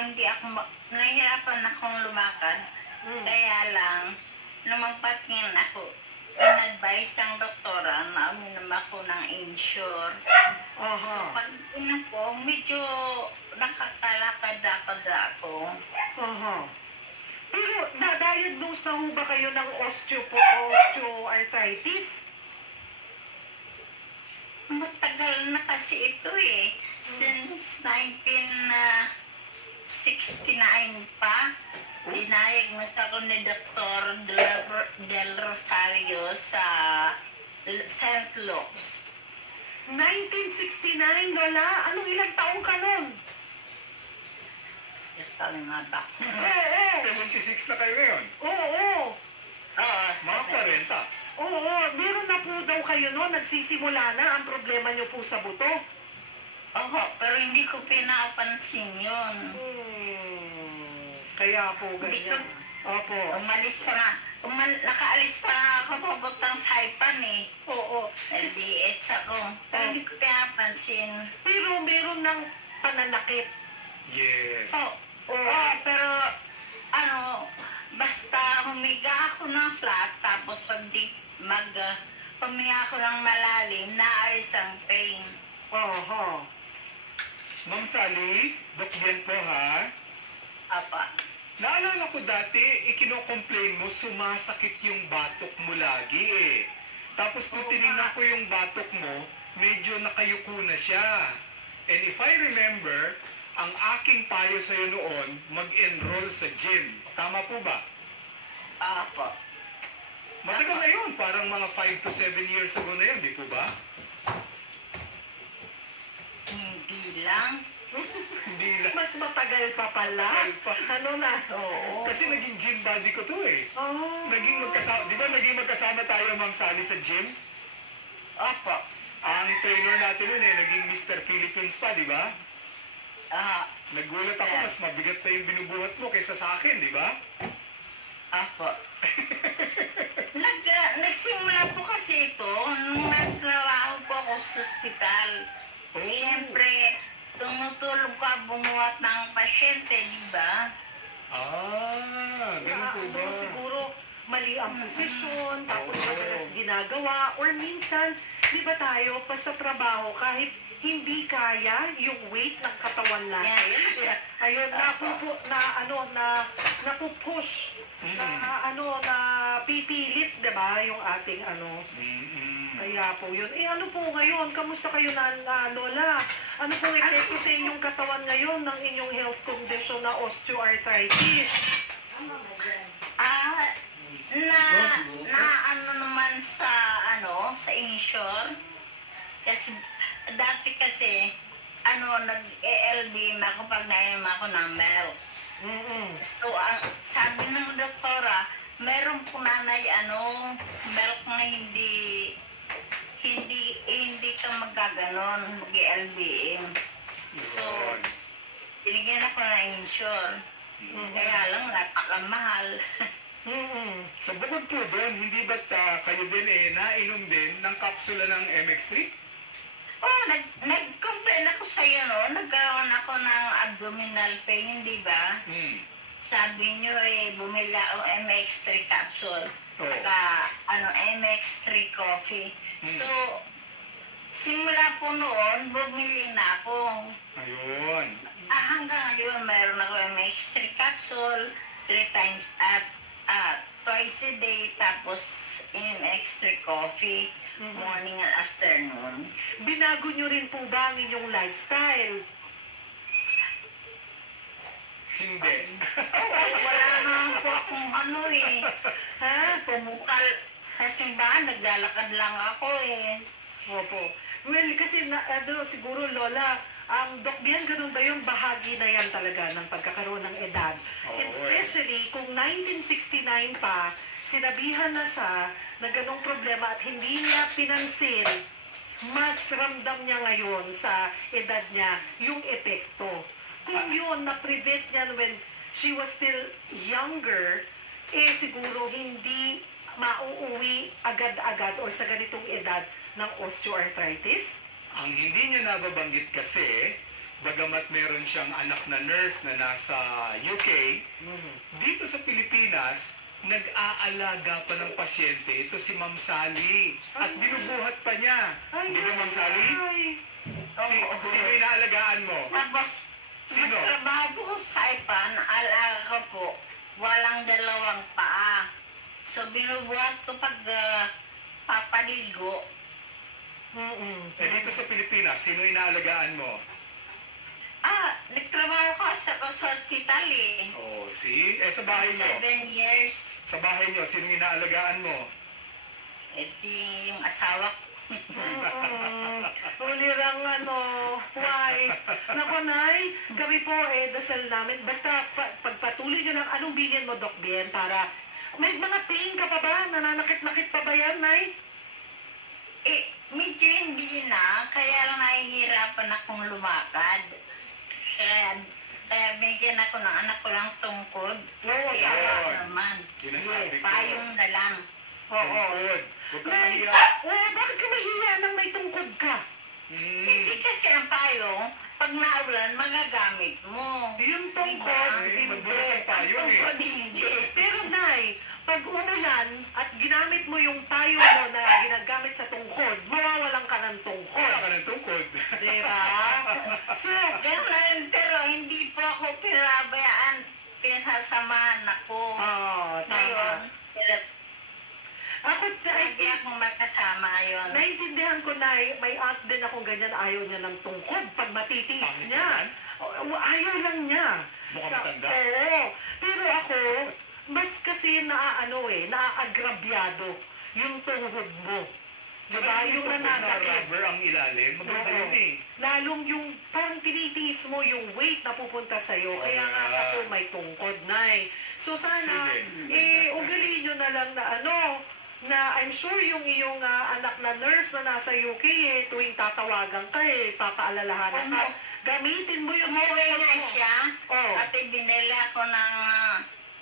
Hindi ako, nahihirapan akong lumakad. Kaya lang, nung magpatingin ako, in-advise ang doktora na uminom ako ng Insure. So, pag inom ko, medyo nakakalakad-lakad ako. Pero, na-diagnose na ho ba kayo ng osteoarthritis? Matagal na kasi ito eh. Since 1969 pa, diniagnose ako ni Dr. Del Rosario sa St. Luke's. 1969, Lola? Anong ilang taong ka nun? Ito nga ba? Oo. 76 na kayo ngayon. Oo. Mga 40. Oo, meron na po daw kayo no, nagsisimula na ang problema niyo po sa buto. Pero hindi ko pinapansin yun. Kaya po ganyan. Opo. Umalis pa na. Nakaalis pa na ako papuntang Saipan eh. Oo. LDH ako. Pero hindi ko pinapansin. Pero meron ng pananakit. Yes. Pero basta humiga ako ng flat, tapos pag humiga ako ng malalim, naalis ang pain. Ma'am Sally, Doc Yen po ha. Apa. Naalala ko dati, ikino-complain mo, sumasakit yung batok mo lagi eh. Tapos nung tinignan ko yung batok mo, medyo nakayuko na siya. And if I remember, ang aking payo sa'yo noon, mag-enroll sa gym. Tama po ba? Apa. Matagal na yun, parang mga 5 to 7 years ago na yun, di po ba? Hindi lang. Hindi na. Mas matagal pa pala. Matagal pa. Ano na? Kasi naging gym buddy ko to eh. Naging magkasama, di ba naging magkasama tayo, Ma'am Sally, sa gym? Apa. Ang trainer natin nun eh, naging Mr. Philippines pa, di ba? Nagulat ako, mas mabigat pa yung binubuhat mo kaysa sa akin, di ba? Apa. Nagsimula po kasi ito nung nagtrabaho po ako sa ospital. Siyempre, tumutulong ka bumuhat ng pasyente, di ba? Ganun po ba? Siguro mali ang posisyon, tapos madalas ginagawa, or minsan, di ba tayo, pa sa trabaho, kahit hindi kaya yung weight ng katawan natin. Ayun, napupush, na pipilit, di ba, yung ating Kaya po yun. Ano po ngayon? Kamusta kayo na Lola? Ano po epekto sa inyong katawan ngayon ng inyong health condition na osteoarthritis? Naman sa Insure. Kasi dati kasi nag-ELB ako pag nainom ako ng milk. So sabi ng doktora, meron po nanay milk na hindi ka magaganon, mag-ELBM. So, binigyan ako ng Insure. Kaya lang, napakamahal. Sa bukod po doon, hindi ba't kayo din nainom din ng kapsula ng MX3? Oh, nag-complain ako sa'yo, no? Nagkaroon ako ng abdominal pain, di ba? Sabi nyo, bumili ako MX3 capsule. Oo. Saka, MX3 coffee. So, simula po noon, bumili na ako. Ayun. Hanggang ngayon, mayroon ako MX3 capsule, 3 times twice a day, tapos MX3 coffee, morning and afternoon. Binago nyo rin po ba ang inyong lifestyle? Hindi. Wala naman po akong pumukal. Sa simbahan, naglalakad lang ako Opo. Well, kasi siguro, Lola, ang Doc Bien, ganun ba yung bahagi na yan talaga ng pagkakaroon ng edad? Oo, Especially kung 1969 pa, sinabihan na siya na ganong problema at hindi niya pinansin, mas ramdam niya ngayon sa edad niya yung epekto. Kung yun, na-prevent niya when she was still younger, siguro hindi mauuwi agad-agad o sa ganitong edad ng osteoarthritis. Ang hindi niya nababanggit kasi, bagamat meron siyang anak na nurse na nasa UK, dito sa Pilipinas, nag-aalaga pa ng pasyente. Ito si Ma'am Sally. At binubuhat pa niya. Di ba, Ma'am Sally? Sino inaalagaan mo? Tapos, Sino? magtrabaho ko sa Ipan, alaga ko po, walang dalawang paa. So, binubuhat ko pag papaligo. Dito sa Pilipinas, sino inaalagaan mo? Nagtrabaho ko sa hospital Oh, see? Sa bahay niyo? 7 years. Sa bahay niyo, sino inaalagaan mo? Ito yung asawa ko. Ulirang why? Naku, Nay, kami po dasal namin. Basta pagpatuloy nyo lang, anong bilin mo, Doc Bien, para may mga pain ka pa ba? Nananakit-nakit pa ba yan, Nay? Medyo hindi na, kaya lang nahihirapan akong lumakad. Kaya bigyan ako ng anak ko lang tungkod. Kaya ayun. naman. Sinasabi ko. Payong na lang. Tungkod. Huwag kang Nay, mahiya. bakit ka mahiya nang may tungkod ka? Hindi kasi ang payong, pag naulan, magagamit mo. Yung tungkod, Ay, hindi. magbulas ang payong Tungkod hindi. Pero, Nay, pag umulan at ginamit mo yung payong mo na ginagamit sa tungkod, mawawalan ka ng tungkod. Wala ka ng tungkod. Diba? So, ganun, pero hindi po ako pinabayaan, pinasasamahan ako. Ngayon, Ako, hindi ako magkasama ngayon. naintindihan ko na may aunt din akong ganyan, ayaw niya ng tungkod pag matitiis Pangit niya. naman. Ayaw lang niya. Mukhang matanda. Oo. Pero ako, mas kasi naaagrabyado yung tuhod mo. Diba? Yung nananakit. Rubber ang ilalim. Maganda yun eh. Lalong yung parang tinitiis mo yung weight na pupunta sa'yo. Kaya nga ako may tungkod, Nay. So sana, Sige. ugaliin nyo na lang na I'm sure yung iyong anak na nurse na nasa UK tuwing tatawagan ka papaalalahanan ka. Gamitin mo yung Umuwi tungkod na mo. siya, Oh. at ibinili ako ng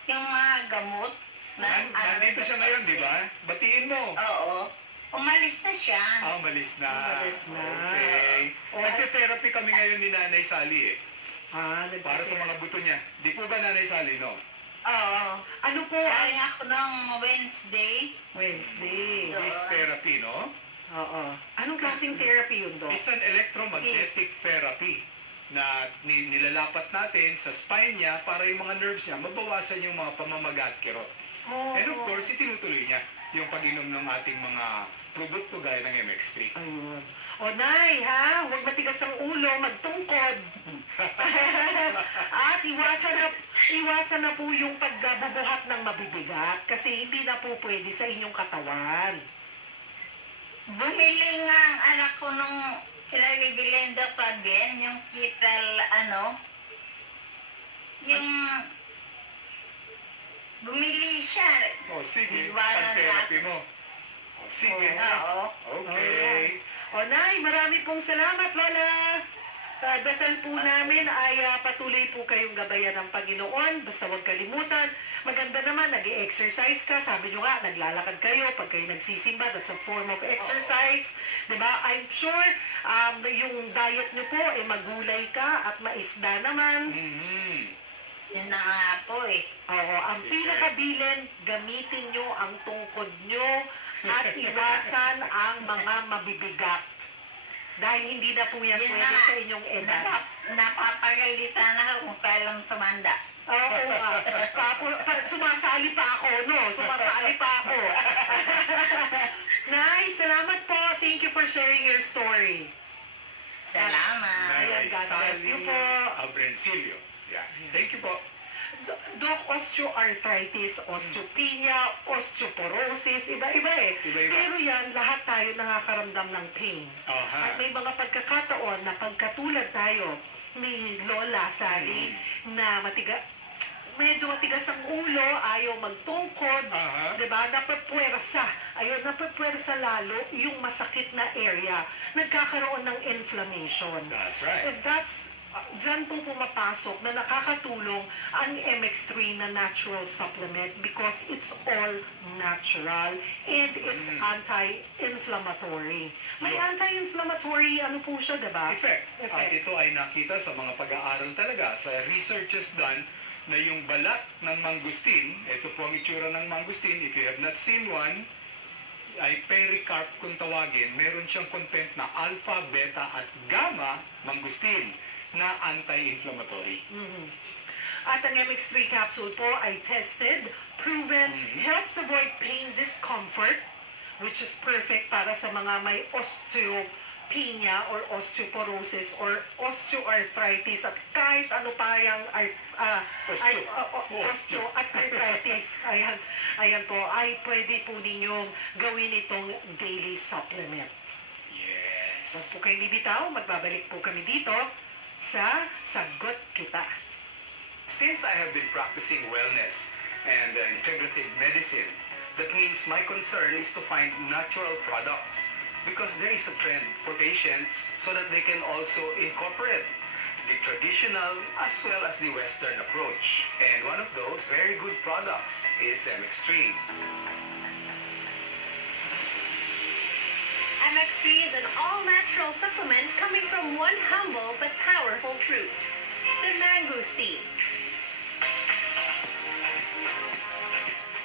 yung mga gamot. Nandito siya ngayon, di ba? Batiin mo. Oo. Umalis na siya. Umalis na. Umalis na. Okay. Oh. Nagte-therapy kami ngayon ni Nanay Sally para sa Nagpapit. mga buto niya. Di po ba Nanay Sally, no? Oo. Ano po Galing ako ng Wednesday. Wednesday? This therapy, no? Oo. Anong klaseng therapy yun, Doc? It's an electromagnetic therapy na nilalapat natin sa spine niya para yung mga nerves niya mabawasan yung mga pamamaga at kirot. And of course, itinutuloy niya yung pag-inom ng ating mga produkto gaya ng MX3. Ayun. O, Nay, ha? Huwag matigas ang ulo, magtungkod. At iwasan na po yung pagbubuhat ng mabibigat kasi hindi na po pwede sa inyong katawan. Bumili nga ang anak ko nung kinabibili daw pa din, yung Kital, yung bumili siya. O, sige. Iwanan Pag-therapy mo. O, sige. Oo. Okay. O, Nay, marami pong salamat, Lola. Dasal po namin ay patuloy po kayong gabayan ng Panginoon. Basta huwag kalimutan. Maganda naman, nag-exercise ka. Sabi nyo nga, naglalakad kayo. Pag kayo nagsisimba, that's a form of exercise. Diba? I'm sure yung diet nyo po, magulay ka at maisda naman. Yun na nga po eh. Oo, ang pinakabilin, gamitin nyo ang tungkod nyo at iwasan ang mga mabibigat. Dahil hindi na po yan Yun pwede na. sa inyong edad. Napapagalitan ako kung kailan tumanda. Oo, sumasali pa ako, no? Sumasali pa ako. Nay, salamat po. Thank you for sharing your story. Salamat. Ayan, God bless you po. Abrencilio. Yeah. Thank you po. Doc, osteoarthritis, osteopenia, osteoporosis, iba-iba eh. Iba-iba. Pero yan, lahat tayo nakakaramdam ng pain. At Aha. may mga pagkakataon na pagkatulad tayo ni Lola Sally na medyo matigas ang ulo, ayaw magtungkod, Aha. diba? Napapwersa. Ayaw, napapwersa lalo yung masakit na area. Nagkakaroon ng inflammation. That's right. And dyan po pumapasok na nakakatulong ang MX3 na natural supplement because it's all natural and it's anti-inflammatory. May anti-inflammatory, ano po siya, diba? Effect. At ito ay nakita sa mga pag-aaral talaga, sa researches done, na yung balat ng mangustin, ito po ang itsura ng mangustin, if you have not seen one, ay pericarp kung tawagin, meron siyang content na alpha, beta at gamma mangustin na anti-inflammatory. At ang MX3 capsule po ay tested, proven, helps avoid pain, discomfort, which is perfect para sa mga may osteopenia or osteoporosis or osteoarthritis at kahit ano pa yung osteo at arthritis. Ayan po, ay pwede po ninyong gawin itong daily supplement. Yes. Huwag po kayong bibitaw, magbabalik po kami dito sa Sagot Kita. Since I have been practicing wellness and integrative medicine, that means my concern is to find natural products because there is a trend for patients so that they can also incorporate the traditional as well as the Western approach. And one of those very good products is MX3. MX3 is an all-natural supplement coming from one humble but powerful fruit, the mangosteen.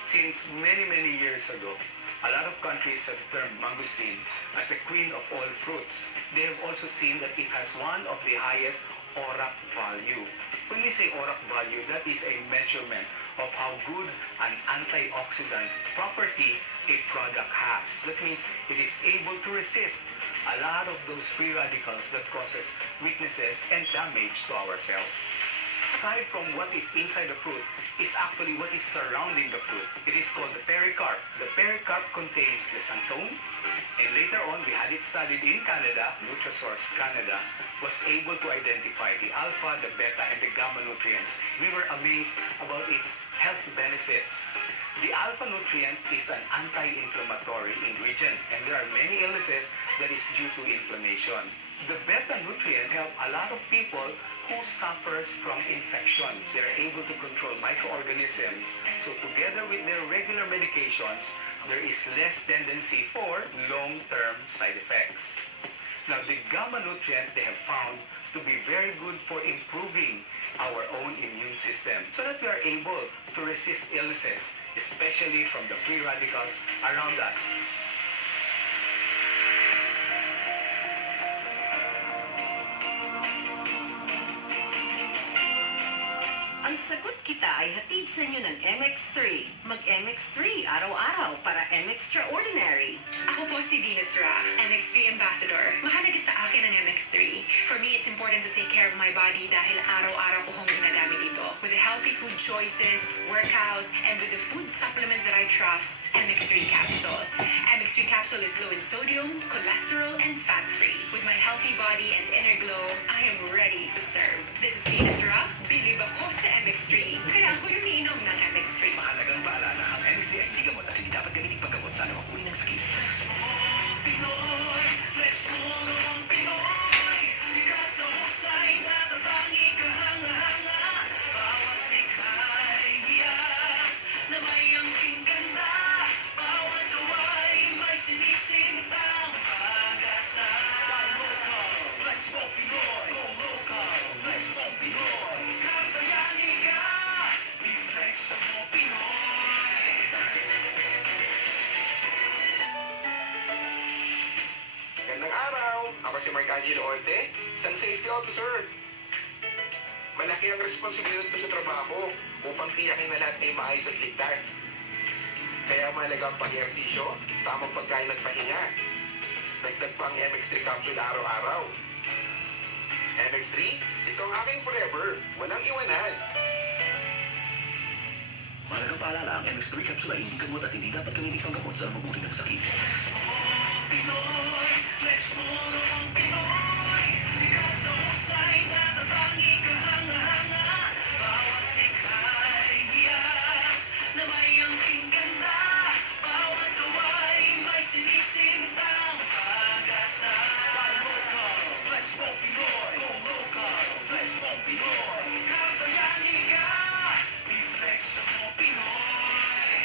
Since many years ago, a lot of countries have termed mangosteen as the queen of all fruits. They have also seen that it has one of the highest ORAC value. When we say ORAC value, that is a measurement of how good an antioxidant property a product has. That means it is able to resist a lot of those free radicals that causes weaknesses and damage to our cells. Aside from what is inside the fruit, is actually what is surrounding the fruit. It is called the pericarp. The pericarp contains the xanthone, and later on, we had it studied in Canada. Nutrisource Canada was able to identify the alpha, the beta, and the gamma nutrients. We were amazed about its health benefits. The alpha nutrient is an anti-inflammatory ingredient, and there are many illnesses that is due to inflammation. The beta nutrient help a lot of people who suffers from infections. They're able to control microorganisms. So together with their regular medications, there is less tendency for long-term side effects. Now, the gamma nutrient they have found to be very good for improving our own immune system so that we are able to resist illnesses, especially from the free radicals around us. Ang Sagot Kita ay hatid sa inyo ng MX3. Mag-MX3 araw-araw para MXtraordinary. Ako po si Venus Ra, MX3 Ambassador. Mahalaga sa akin ang MX3. For me, it's important to take care of my body dahil araw-araw ko kong ginagamit ito. With the healthy food choices, workout, and with the food supplement that I trust, MX3 Capsule. MX3 Capsule is low in sodium, cholesterol, and fat-free. With my healthy body and inner glow, I am ready to serve. This is Venus Ra. Believe ako sa MX3. Kaya ako yung iniinom ng MX3. Mahalagang paalala, ang MX3 ay hindi gamot at hindi dapat gamitin paggamot sa anumang uri ng sakit. Pinoy, let's go, Pinoy! Because of Angelo Orte, isang safety officer. Malaki ang responsibilidad ko sa trabaho upang tiyakin na lahat ay maayos at ligtas. Kaya mahalaga ang pag-ehersisyo, tamang pagkain at pahinga. Dagdag pa ang MX3 capsule araw-araw. MX3, ito ang aking forever. Walang iwanan. Mahalagang paalala, ang MX3 capsule ay hindi gamot at hindi dapat gamitin panggamot sa mabuting ng sakit. Pinoy, flex mo ang Pinoy. Ikaw sa husay na tatangi kahanga-hanga. Bawat ika'y biyas na may angking ganda. Bawat gawa'y may sinisintang pag-asa. Local, flex mo Pinoy. Go local, flex mo Pinoy. Kabayani ka, i-flex mo Pinoy.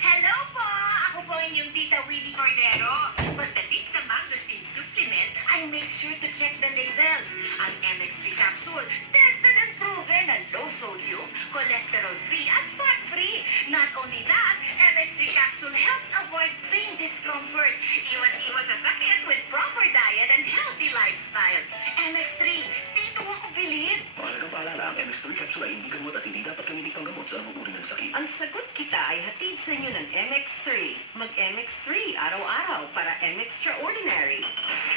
Hello po! Ako po inyong Tita Willie Cordero. Pagdating sa Mangosteen Supplement, I make sure to check the labels. Ang MX3 capsule, tested and proven na low sodium, cholesterol-free at fat-free. Not only that, MX3 capsule helps avoid pain discomfort. Iwas-iwas sa sakit with proper diet and healthy lifestyle. MX3, dito ako bilhin. Mahalagang paalala, ang MX3 capsule ay hindi gamot at hindi dapat gamitin panggamot sa mabuting ng sakit. Ang sagot kita ay hatid sa inyo ng MX3. Mag-MX3 araw-araw para MX-Traordinary.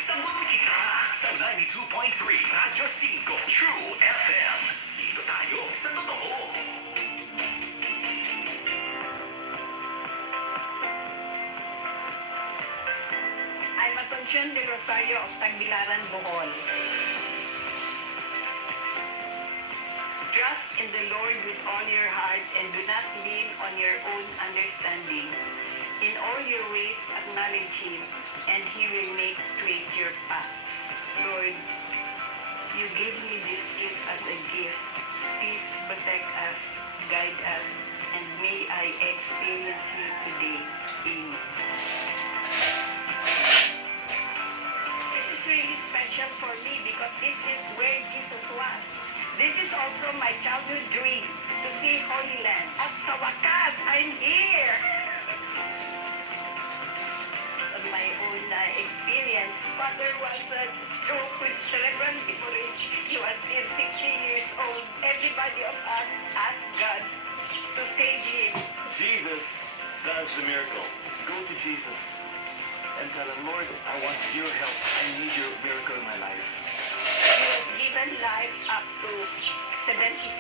Sagot kita sa 92.3 Radyo 5 True FM. Dito tayo sa totoo. I'm Asuncion de Rosario of Tagbilaran, Bohol. Trust in the Lord with all your heart and do not lean on your own understanding. In all your ways acknowledge Him, and He will make straight your paths. Lord, you gave me this gift as a gift. Please protect us, guide us, and may I experience you today. Amen. This is really special for me because this is where Jesus was. This is also my childhood dream, to see Holy Land. At sa wakas, I'm here! On my own experience, Father was stroke with cerebral hemorrhage. He was still 60 years old. Everybody of us asked God to save him. Jesus does the miracle. Go to Jesus and tell him, Lord, I want your help. I need your miracle in my life. He was given life up to 76.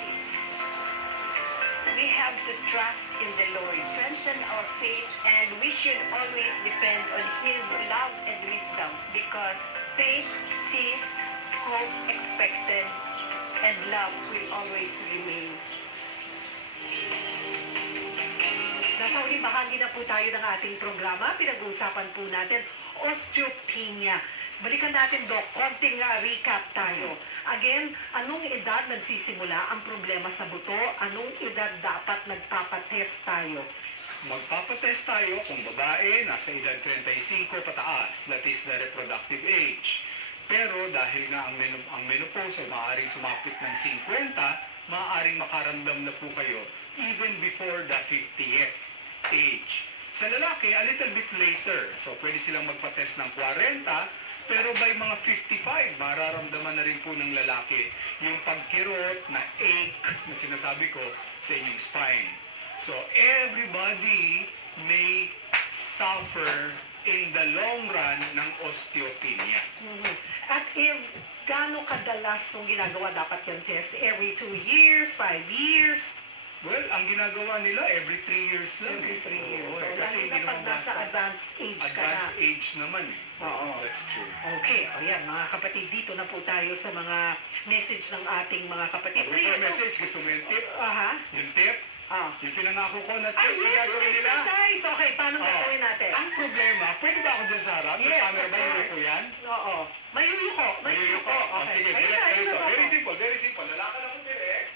We have to trust in the Lord, strengthen our faith, and we should always depend on His love and wisdom because faith sees, hope expected, and love will always remain. Nasa uling bahagi na po tayo ng ating programa. Pinag-uusapan po natin osteopenia. Balikan natin, Doc, konting recap tayo. Again, anong edad nagsisimula ang problema sa buto? Anong edad dapat nagpapatest tayo? Magpapatest tayo kung babae, nasa edad 35 pataas, that is the reproductive age. Pero dahil nga ang menopause ay maaaring sumapit ng 50, maaaring makaramdam na po kayo even before the 50th age. Sa lalaki, a little bit later. So, pwede silang magpa-test ng 40, pero by mga 55, mararamdaman na rin po ng lalaki yung pagkirot na ache na sinasabi ko sa inyong spine. So, everybody may suffer in the long run ng osteopenia. At gaano kadalas yung ginagawa dapat yung test? Every 2 years, 5 years? Well, ang ginagawa nila every 3 years lang. Every 3 years. Oo, So, kasi lalo hindi na pag naman nasa advanced age ka na. advanced age naman. Oo. That's true. Okay, o yan, mga kapatid, dito na po tayo sa mga message ng ating mga kapatid. Before message, gusto mo yung tip? Aha. Yung tip? Yung pinangako ko na tip, Ay, yung yes, yung gagawin nila. exercise. Okay, paano gagawin natin? Ang problema, pwede ba ako dyan sa harap? Yes, May camera of ba yung course. ito yan? Oo. Mayuyuko. Mayuyuko. O, Okay. sige, Ayun ganito, na, ayun ganito. na Very po. simple, very simple. Lalakad ako direct.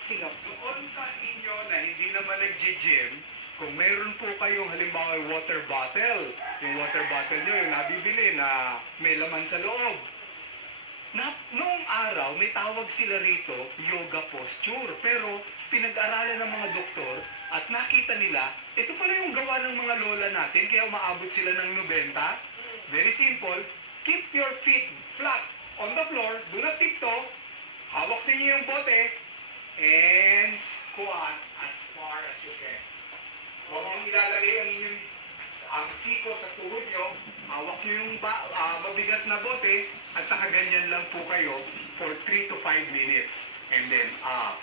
Sige. Doon sa inyo na hindi naman nag-gym, kung meron po kayong halimbawa water bottle, yung water bottle nyo, yung nabibili na may laman sa loob. Noong araw, may tawag sila rito, yoga posture. Pero pinag-aralan ng mga doktor, At nakita nila, ito pala yung gawa ng mga lola natin, kaya umaabot sila ng 90. Very simple. Keep your feet flat on the floor. Do not tiptoe. Hawak ninyo yung bote. And squat as far as you can. Huwag niyong ilalagay ang siko sa tuhod nyo. Hawak nyo yung mabigat na bote. At nakaganyan lang po kayo for 3 to 5 minutes. And then up.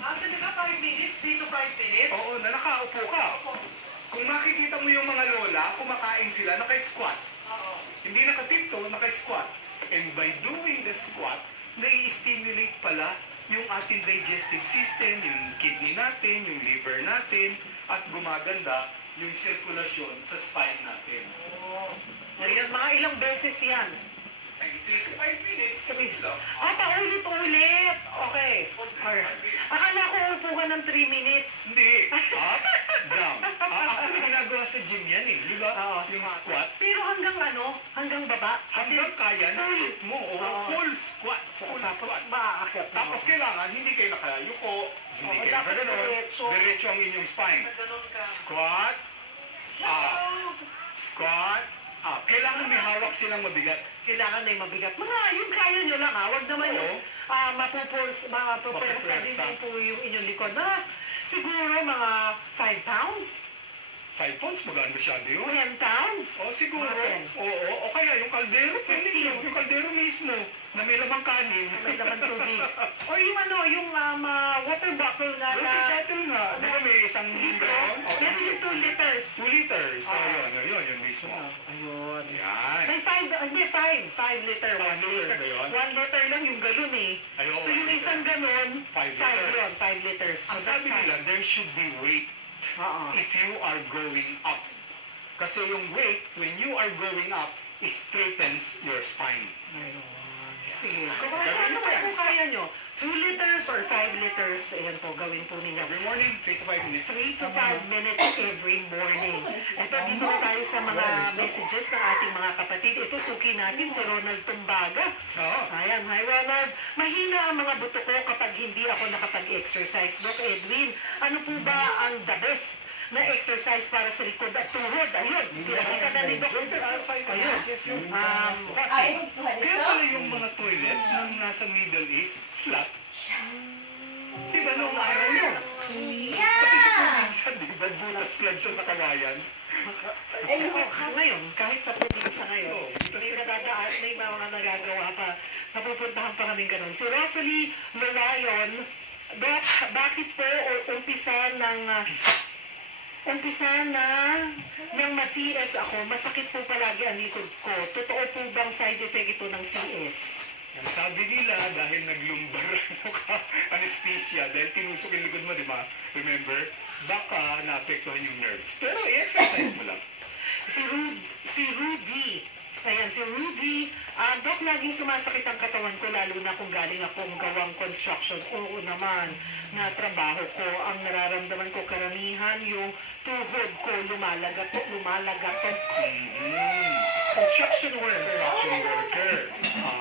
Talaga 5 minutes? 3 to 5 minutes? Oo, na nakaupo ka. Kung makikita mo yung mga lola, kumakain sila, naka-squat. Hindi naka-tiptoe, naka-squat. And by doing the squat, nai-stimulate pala yung ating digestive system, yung kidney natin, yung liver natin, at gumaganda yung sirkulasyon sa spine natin. Ayan, mga ilang beses yan? 3 to 5 minutes, sabay lang. Paulit-ulit. Okay. Akala ko upo ka ng 3 minutes. Hindi. Up, down. Actually, ginagawa sa gym yan eh. Di ba? Yung squat. Pero hanggang ano? Hanggang baba? Hanggang kaya na mo. Full squat. Full Tapos squat. maakit mo. Tapos kailangan, hindi kayo nakayuko. Hindi kayo nakaganon. Diretso ang inyong spine. Squat. Up. Squat. Up. Kailangan may hawak silang mabigat. Kailangan na yung mabigat. Mga yung kaya nyo lang ha. Huwag naman yung mapupwersa din po yung inyong likod. Siguro mga 5 pounds? 5 pounds, maganda masyado yun. 10 pounds? O siguro. Mga 10. Oo. O kaya yung kaldero. Pwede 15. yung kaldero mismo. Na may lamang kanin. May laman tubig. O yung ano, yung water bottle nga na... Water bottle nga. Di ba may isang litro? Yan yung 2 liters. 2 liters. Yun mismo. Ayun. Yan. May 5 liter. 1 liter ba yun? 1 liter lang yung galon eh. Ayun, So yung isang galon, 5 5 liters. yun, 5 liters. Ang sabi nila, there should be weight if you are going up. Kasi yung weight, when you are going up, it straightens your spine. Sige. Kung ano ba kung kaya nyo? 2 liters or 5 liters, ayan po, gawin po ninyo. Every morning, 3 to 5 minutes. 3 to 5 minutes every morning. Ito, dito tayo sa mga messages ng ating mga kapatid. Ito, suki natin, si Ronald Tumbaga. Ayan, hi Ronald. Mahina ang mga buto ko kapag hindi ako nakapag-exercise. Doc Edwin, ano po ba ang the best na exercise para sa likod at tuhod? Ayun, pinakita na ni Doc. Ayun. Kaya pala yung mga toilet nang nasa Middle East, flat. Di ba noong araw yun? Pati sa probinsya, di ba? Butas lang siya sa kawayan. Ngayon, kahit sa probinsya ngayon, may nadadaan, may mga nagagawa pa. Napupuntahan pa kami ganun. Si Rosalie Lalayon, Doc, bakit po umpisa nang ma-CS ako, masakit po palagi ang likod ko. Totoo po bang side effect ito ng CS? Ang sabi nila, dahil naglumbar anesthesia, dahil tinusok yung likod mo, di ba? Remember? Baka naapektuhan yung nerves. Pero i-exercise mo lang. Si Rudy. Ayan, si Rudy. Doc, laging sumasakit ang katawan ko, lalo na kung galing akong gawang construction. Oo naman, na trabaho ko. Ang nararamdaman ko karamihan, yung tuhod ko lumalagatok. Construction worker.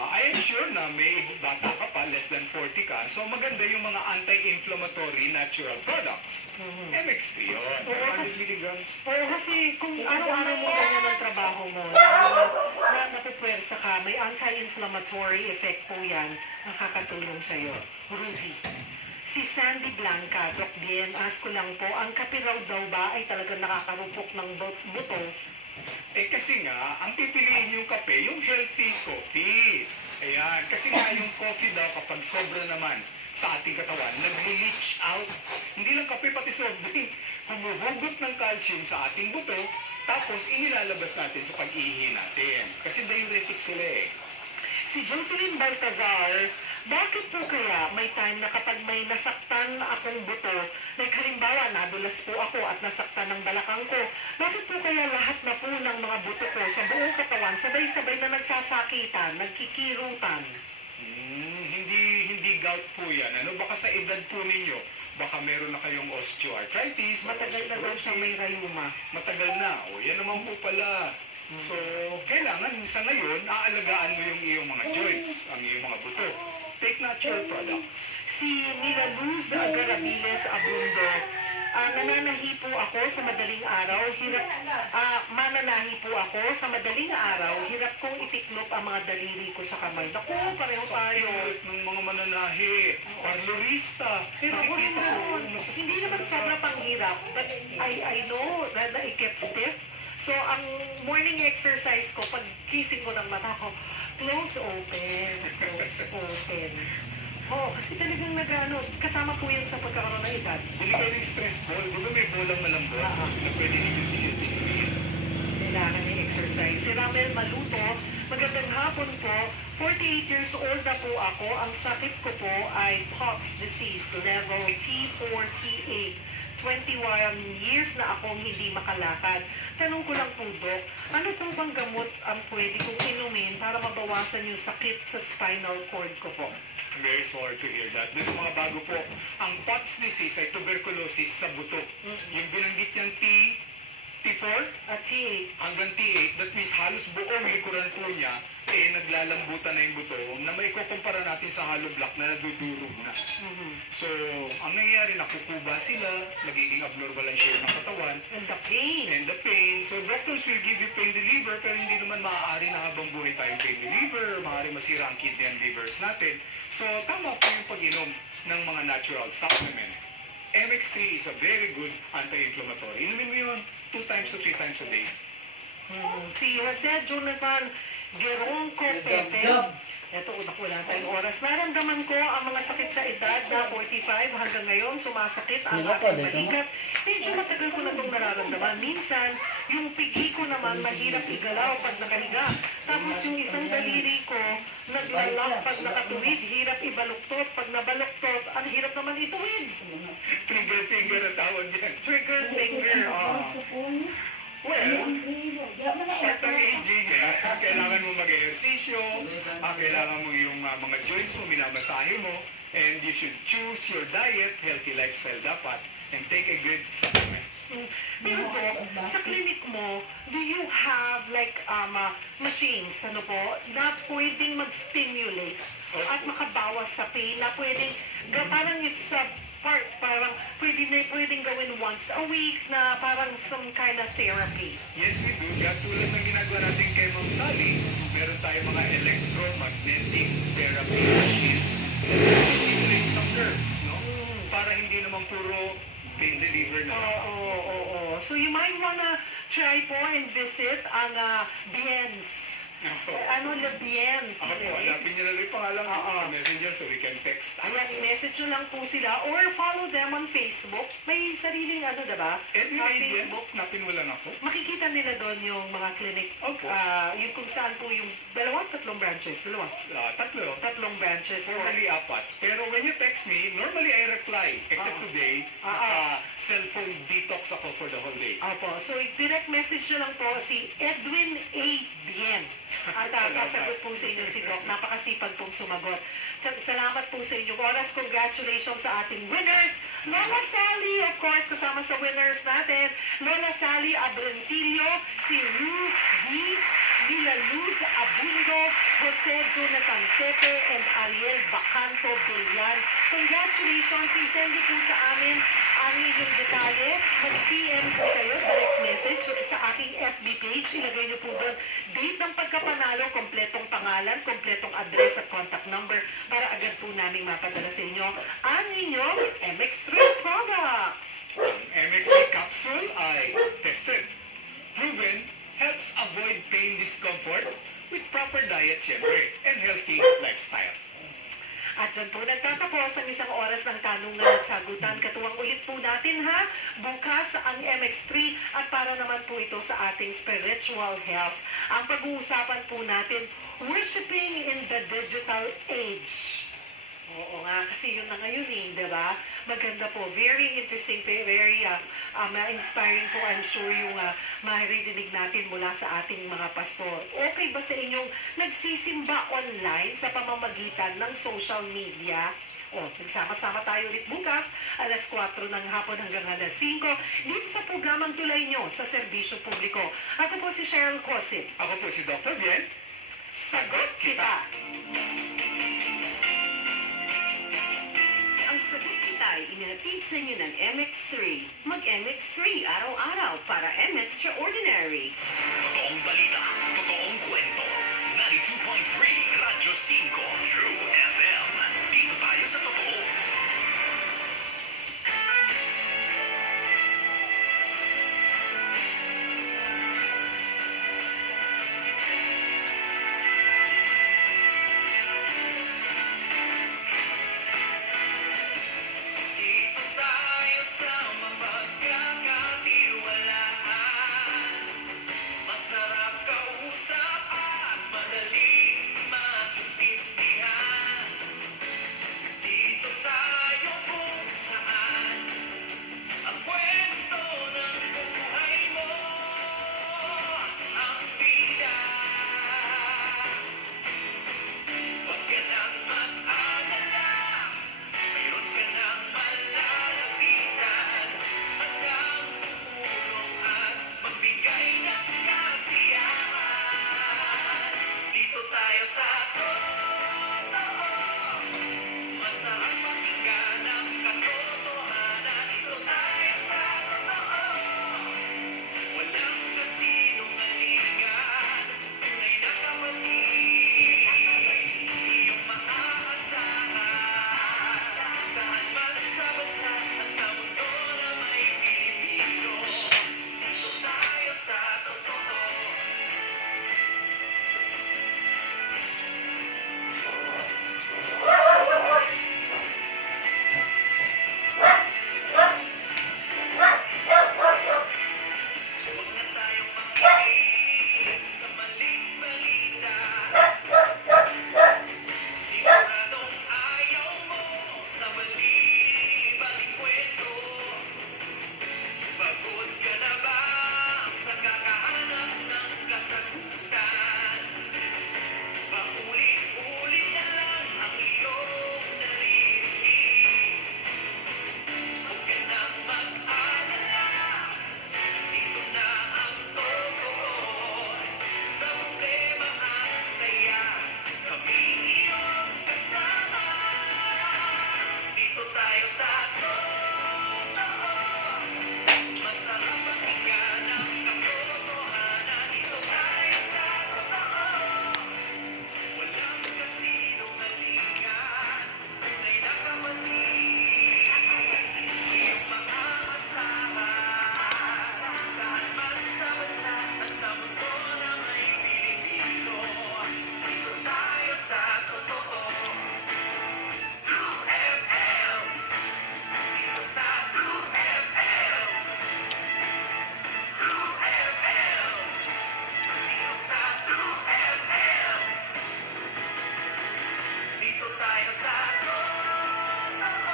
I am sure na may bata ka pa, less than 40 ka, so maganda yung mga anti-inflammatory natural products. MX3 yun. 100 milligrams. Oo, kasi kung araw-araw mo ganyan ang trabaho mo, na napupwersa ka, may anti-inflammatory effect po yan, nakakatulong sa'yo. Rudy. Si Sandy Blanca, Doc Bien, ask ko lang po, ang kape raw daw ba ay talagang nakakarupok ng buto? Kasi nga, ang pipiliin yung kape, yung healthy coffee. Ayan, kasi nga yung coffee daw kapag sobra naman sa ating katawan, nag-leach out. Hindi lang kape, pati soft drink. Humuhugot ng calcium sa ating buto, tapos inilalabas natin sa pag-ihi natin. Kasi diuretic sila eh. Si Jocelyn Baltazar, bakit po kaya may time na kapag may nasaktan akong buto, like halimbawa, nadulas po ako at nasaktan ng balakang ko, bakit po kaya lahat na po ng mga buto ko sa buong katawan, sabay-sabay na nagsasakitan, nagkikirutan? Hindi gout po yan. Baka sa edad po ninyo, baka meron na kayong osteoarthritis. Matagal na daw siyang may rayuma. Matagal na. Yan naman po pala. So, kailangan sa ngayon, aalagaan mo yung iyong mga joints, ang iyong mga buto. Take natural products. Si Nila Luz Agarabiles Abundo, Nananahi po ako sa madaling araw. Mananahi po ako sa madaling araw. Hirap kong itiklop ang mga daliri ko sa kamay. Naku, pareho tayo. Ng mga mananahi, parlorista. Pero ako rin naman. Hindi naman sobra panghirap. But I know that it gets stiff. So, ang morning exercise ko, pag gising ko ng mata ko, close open, close open. Oo, kasi talagang kasama po yan sa pagkakaroon ng edad. Bili kayo ng stress ball. Di ba may bolang malambot na pwede ninyo bisit-bisit? Kailangan niya exercise. Si Ramel Maluto, magandang hapon po. 48 years old na po ako. Ang sakit ko po ay POTS disease, level T4T8. 21 years na akong hindi makalakad. Tanong ko lang po, Dok, ano pong bang gamot ang pwede kong inumin para mabawasan yung sakit sa spinal cord ko po? I'm very sorry to hear that. Doon sa mga bago po, ang POTS disease ay tuberculosis sa buto. Yung binanggit niyang T4 at T8 hanggang T8, that means halos buong likuran po niya, naglalambutan na yung buto na may kukumpara natin sa hollow block na nadudurog na. So, ang nangyayari, nakukuba sila, nagiging abnormal ang shape ng katawan. And the pain. And the pain. So, doctors will give you pain reliever, pero hindi naman maaari na habang buhay tayong pain reliever, maaari masira ang kidney and livers natin. So, tama po yung pag-inom ng mga natural supplement. MX3 is a very good anti-inflammatory. Inumin mo yun 2 times to 3 times a day. Si Jose Jonathan Geronco Pepe. Ito, wala tayong oras. Naramdaman ko ang mga sakit sa edad na 45 hanggang ngayon, sumasakit ang aking balikat. Medyo matagal ko na itong nararamdaman. Minsan, yung pigi ko naman mahirap igalaw pag nakahiga. Tapos yung isang daliri ko, naglalak pag nakatuwid, hirap ibaluktot. Pag nabaluktot, ang hirap naman ituwid. Trigger finger ang tawag yan. Trigger finger, Well, part ng aging, kailangan mo mag-ehersisyo, kailangan mo yung mga joints mo, minamasahe mo, and you should choose your diet, healthy lifestyle dapat, and take a good supplement. Pero Dok, sa clinic mo, do you have like machines, na pwedeng mag-stimulate at makabawas sa pain, na pwedeng, parang it's a parang pwedeng gawin once a week na parang some kind of therapy. Yes, we do. Kaya tulad ng ginagawa natin kay Ma'am Sally, meron tayong mga electromagnetic therapy machines to stimulate some nerves, no? Para hindi naman puro pain reliever na. Oo. So you might wanna try po and visit ang Biens. Le Biens. Ako po, hanapin niyo na lang yung pangalan ko sa messenger so we can text. Ayan, message nyo lang po sila or follow them on Facebook. May sariling diba? Facebook, napin mo lang ako. Makikita nila doon yung mga clinic. Yung kung saan po yung tatlong branches. Tatlong branches. Normally 4. Pero when you text me, normally I reply. Except today, cellphone detox ako for the whole day. So direct message nyo lang po si Edwin A. Bien. At sasagot po sa inyo si Doc. Napakasipag pong sumagot. Salamat po sa inyong oras. Congratulations sa ating winners. Lola Sally, of course, kasama sa winners natin. Lola Sally Abrencillo, si Rudy Villa Luz Abundo, Jose Jonathan Pepe, and Ariel Bacanto Billan. Congratulations. I-send niyo po sa amin ang inyong detalye. Mag-PM po kayo, direct message sa aking FB page. Ilagay niyo po doon date ng pagkapanalo, kompletong pangalan, kompletong address at contact number para agad po namin mapadala sa inyo ang inyong MX3 products. Ang MX3 capsule ay tested, proven, helps avoid pain, discomfort with proper diet, syempre, and healthy lifestyle. At dyan po nagtatapos ang isang oras ng tanong at sagutan. Katuwang ulit po natin bukas ang MX3 at para naman po ito sa ating spiritual health. Ang pag-uusapan po natin, worshiping in the digital age. Oo nga, kasi yun na ngayon diba? Maganda po. Very interesting, very inspiring po, I'm sure, yung maririnig natin mula sa ating mga pastor. Okay ba sa inyong nagsisimba online sa pamamagitan ng social media? Nagsama-sama tayo ulit bukas, alas 4 ng hapon hanggang alas 5, dito sa programang Tulay Nyo sa Serbisyo Publiko. Ako po si Cheryl Cosip. Ako po si Dr. Bien. Sagot kita! Ang sagot kita ay inihatid sa inyo ng MX3. Mag-MX3 araw-araw para MX Extraordinary. Totoo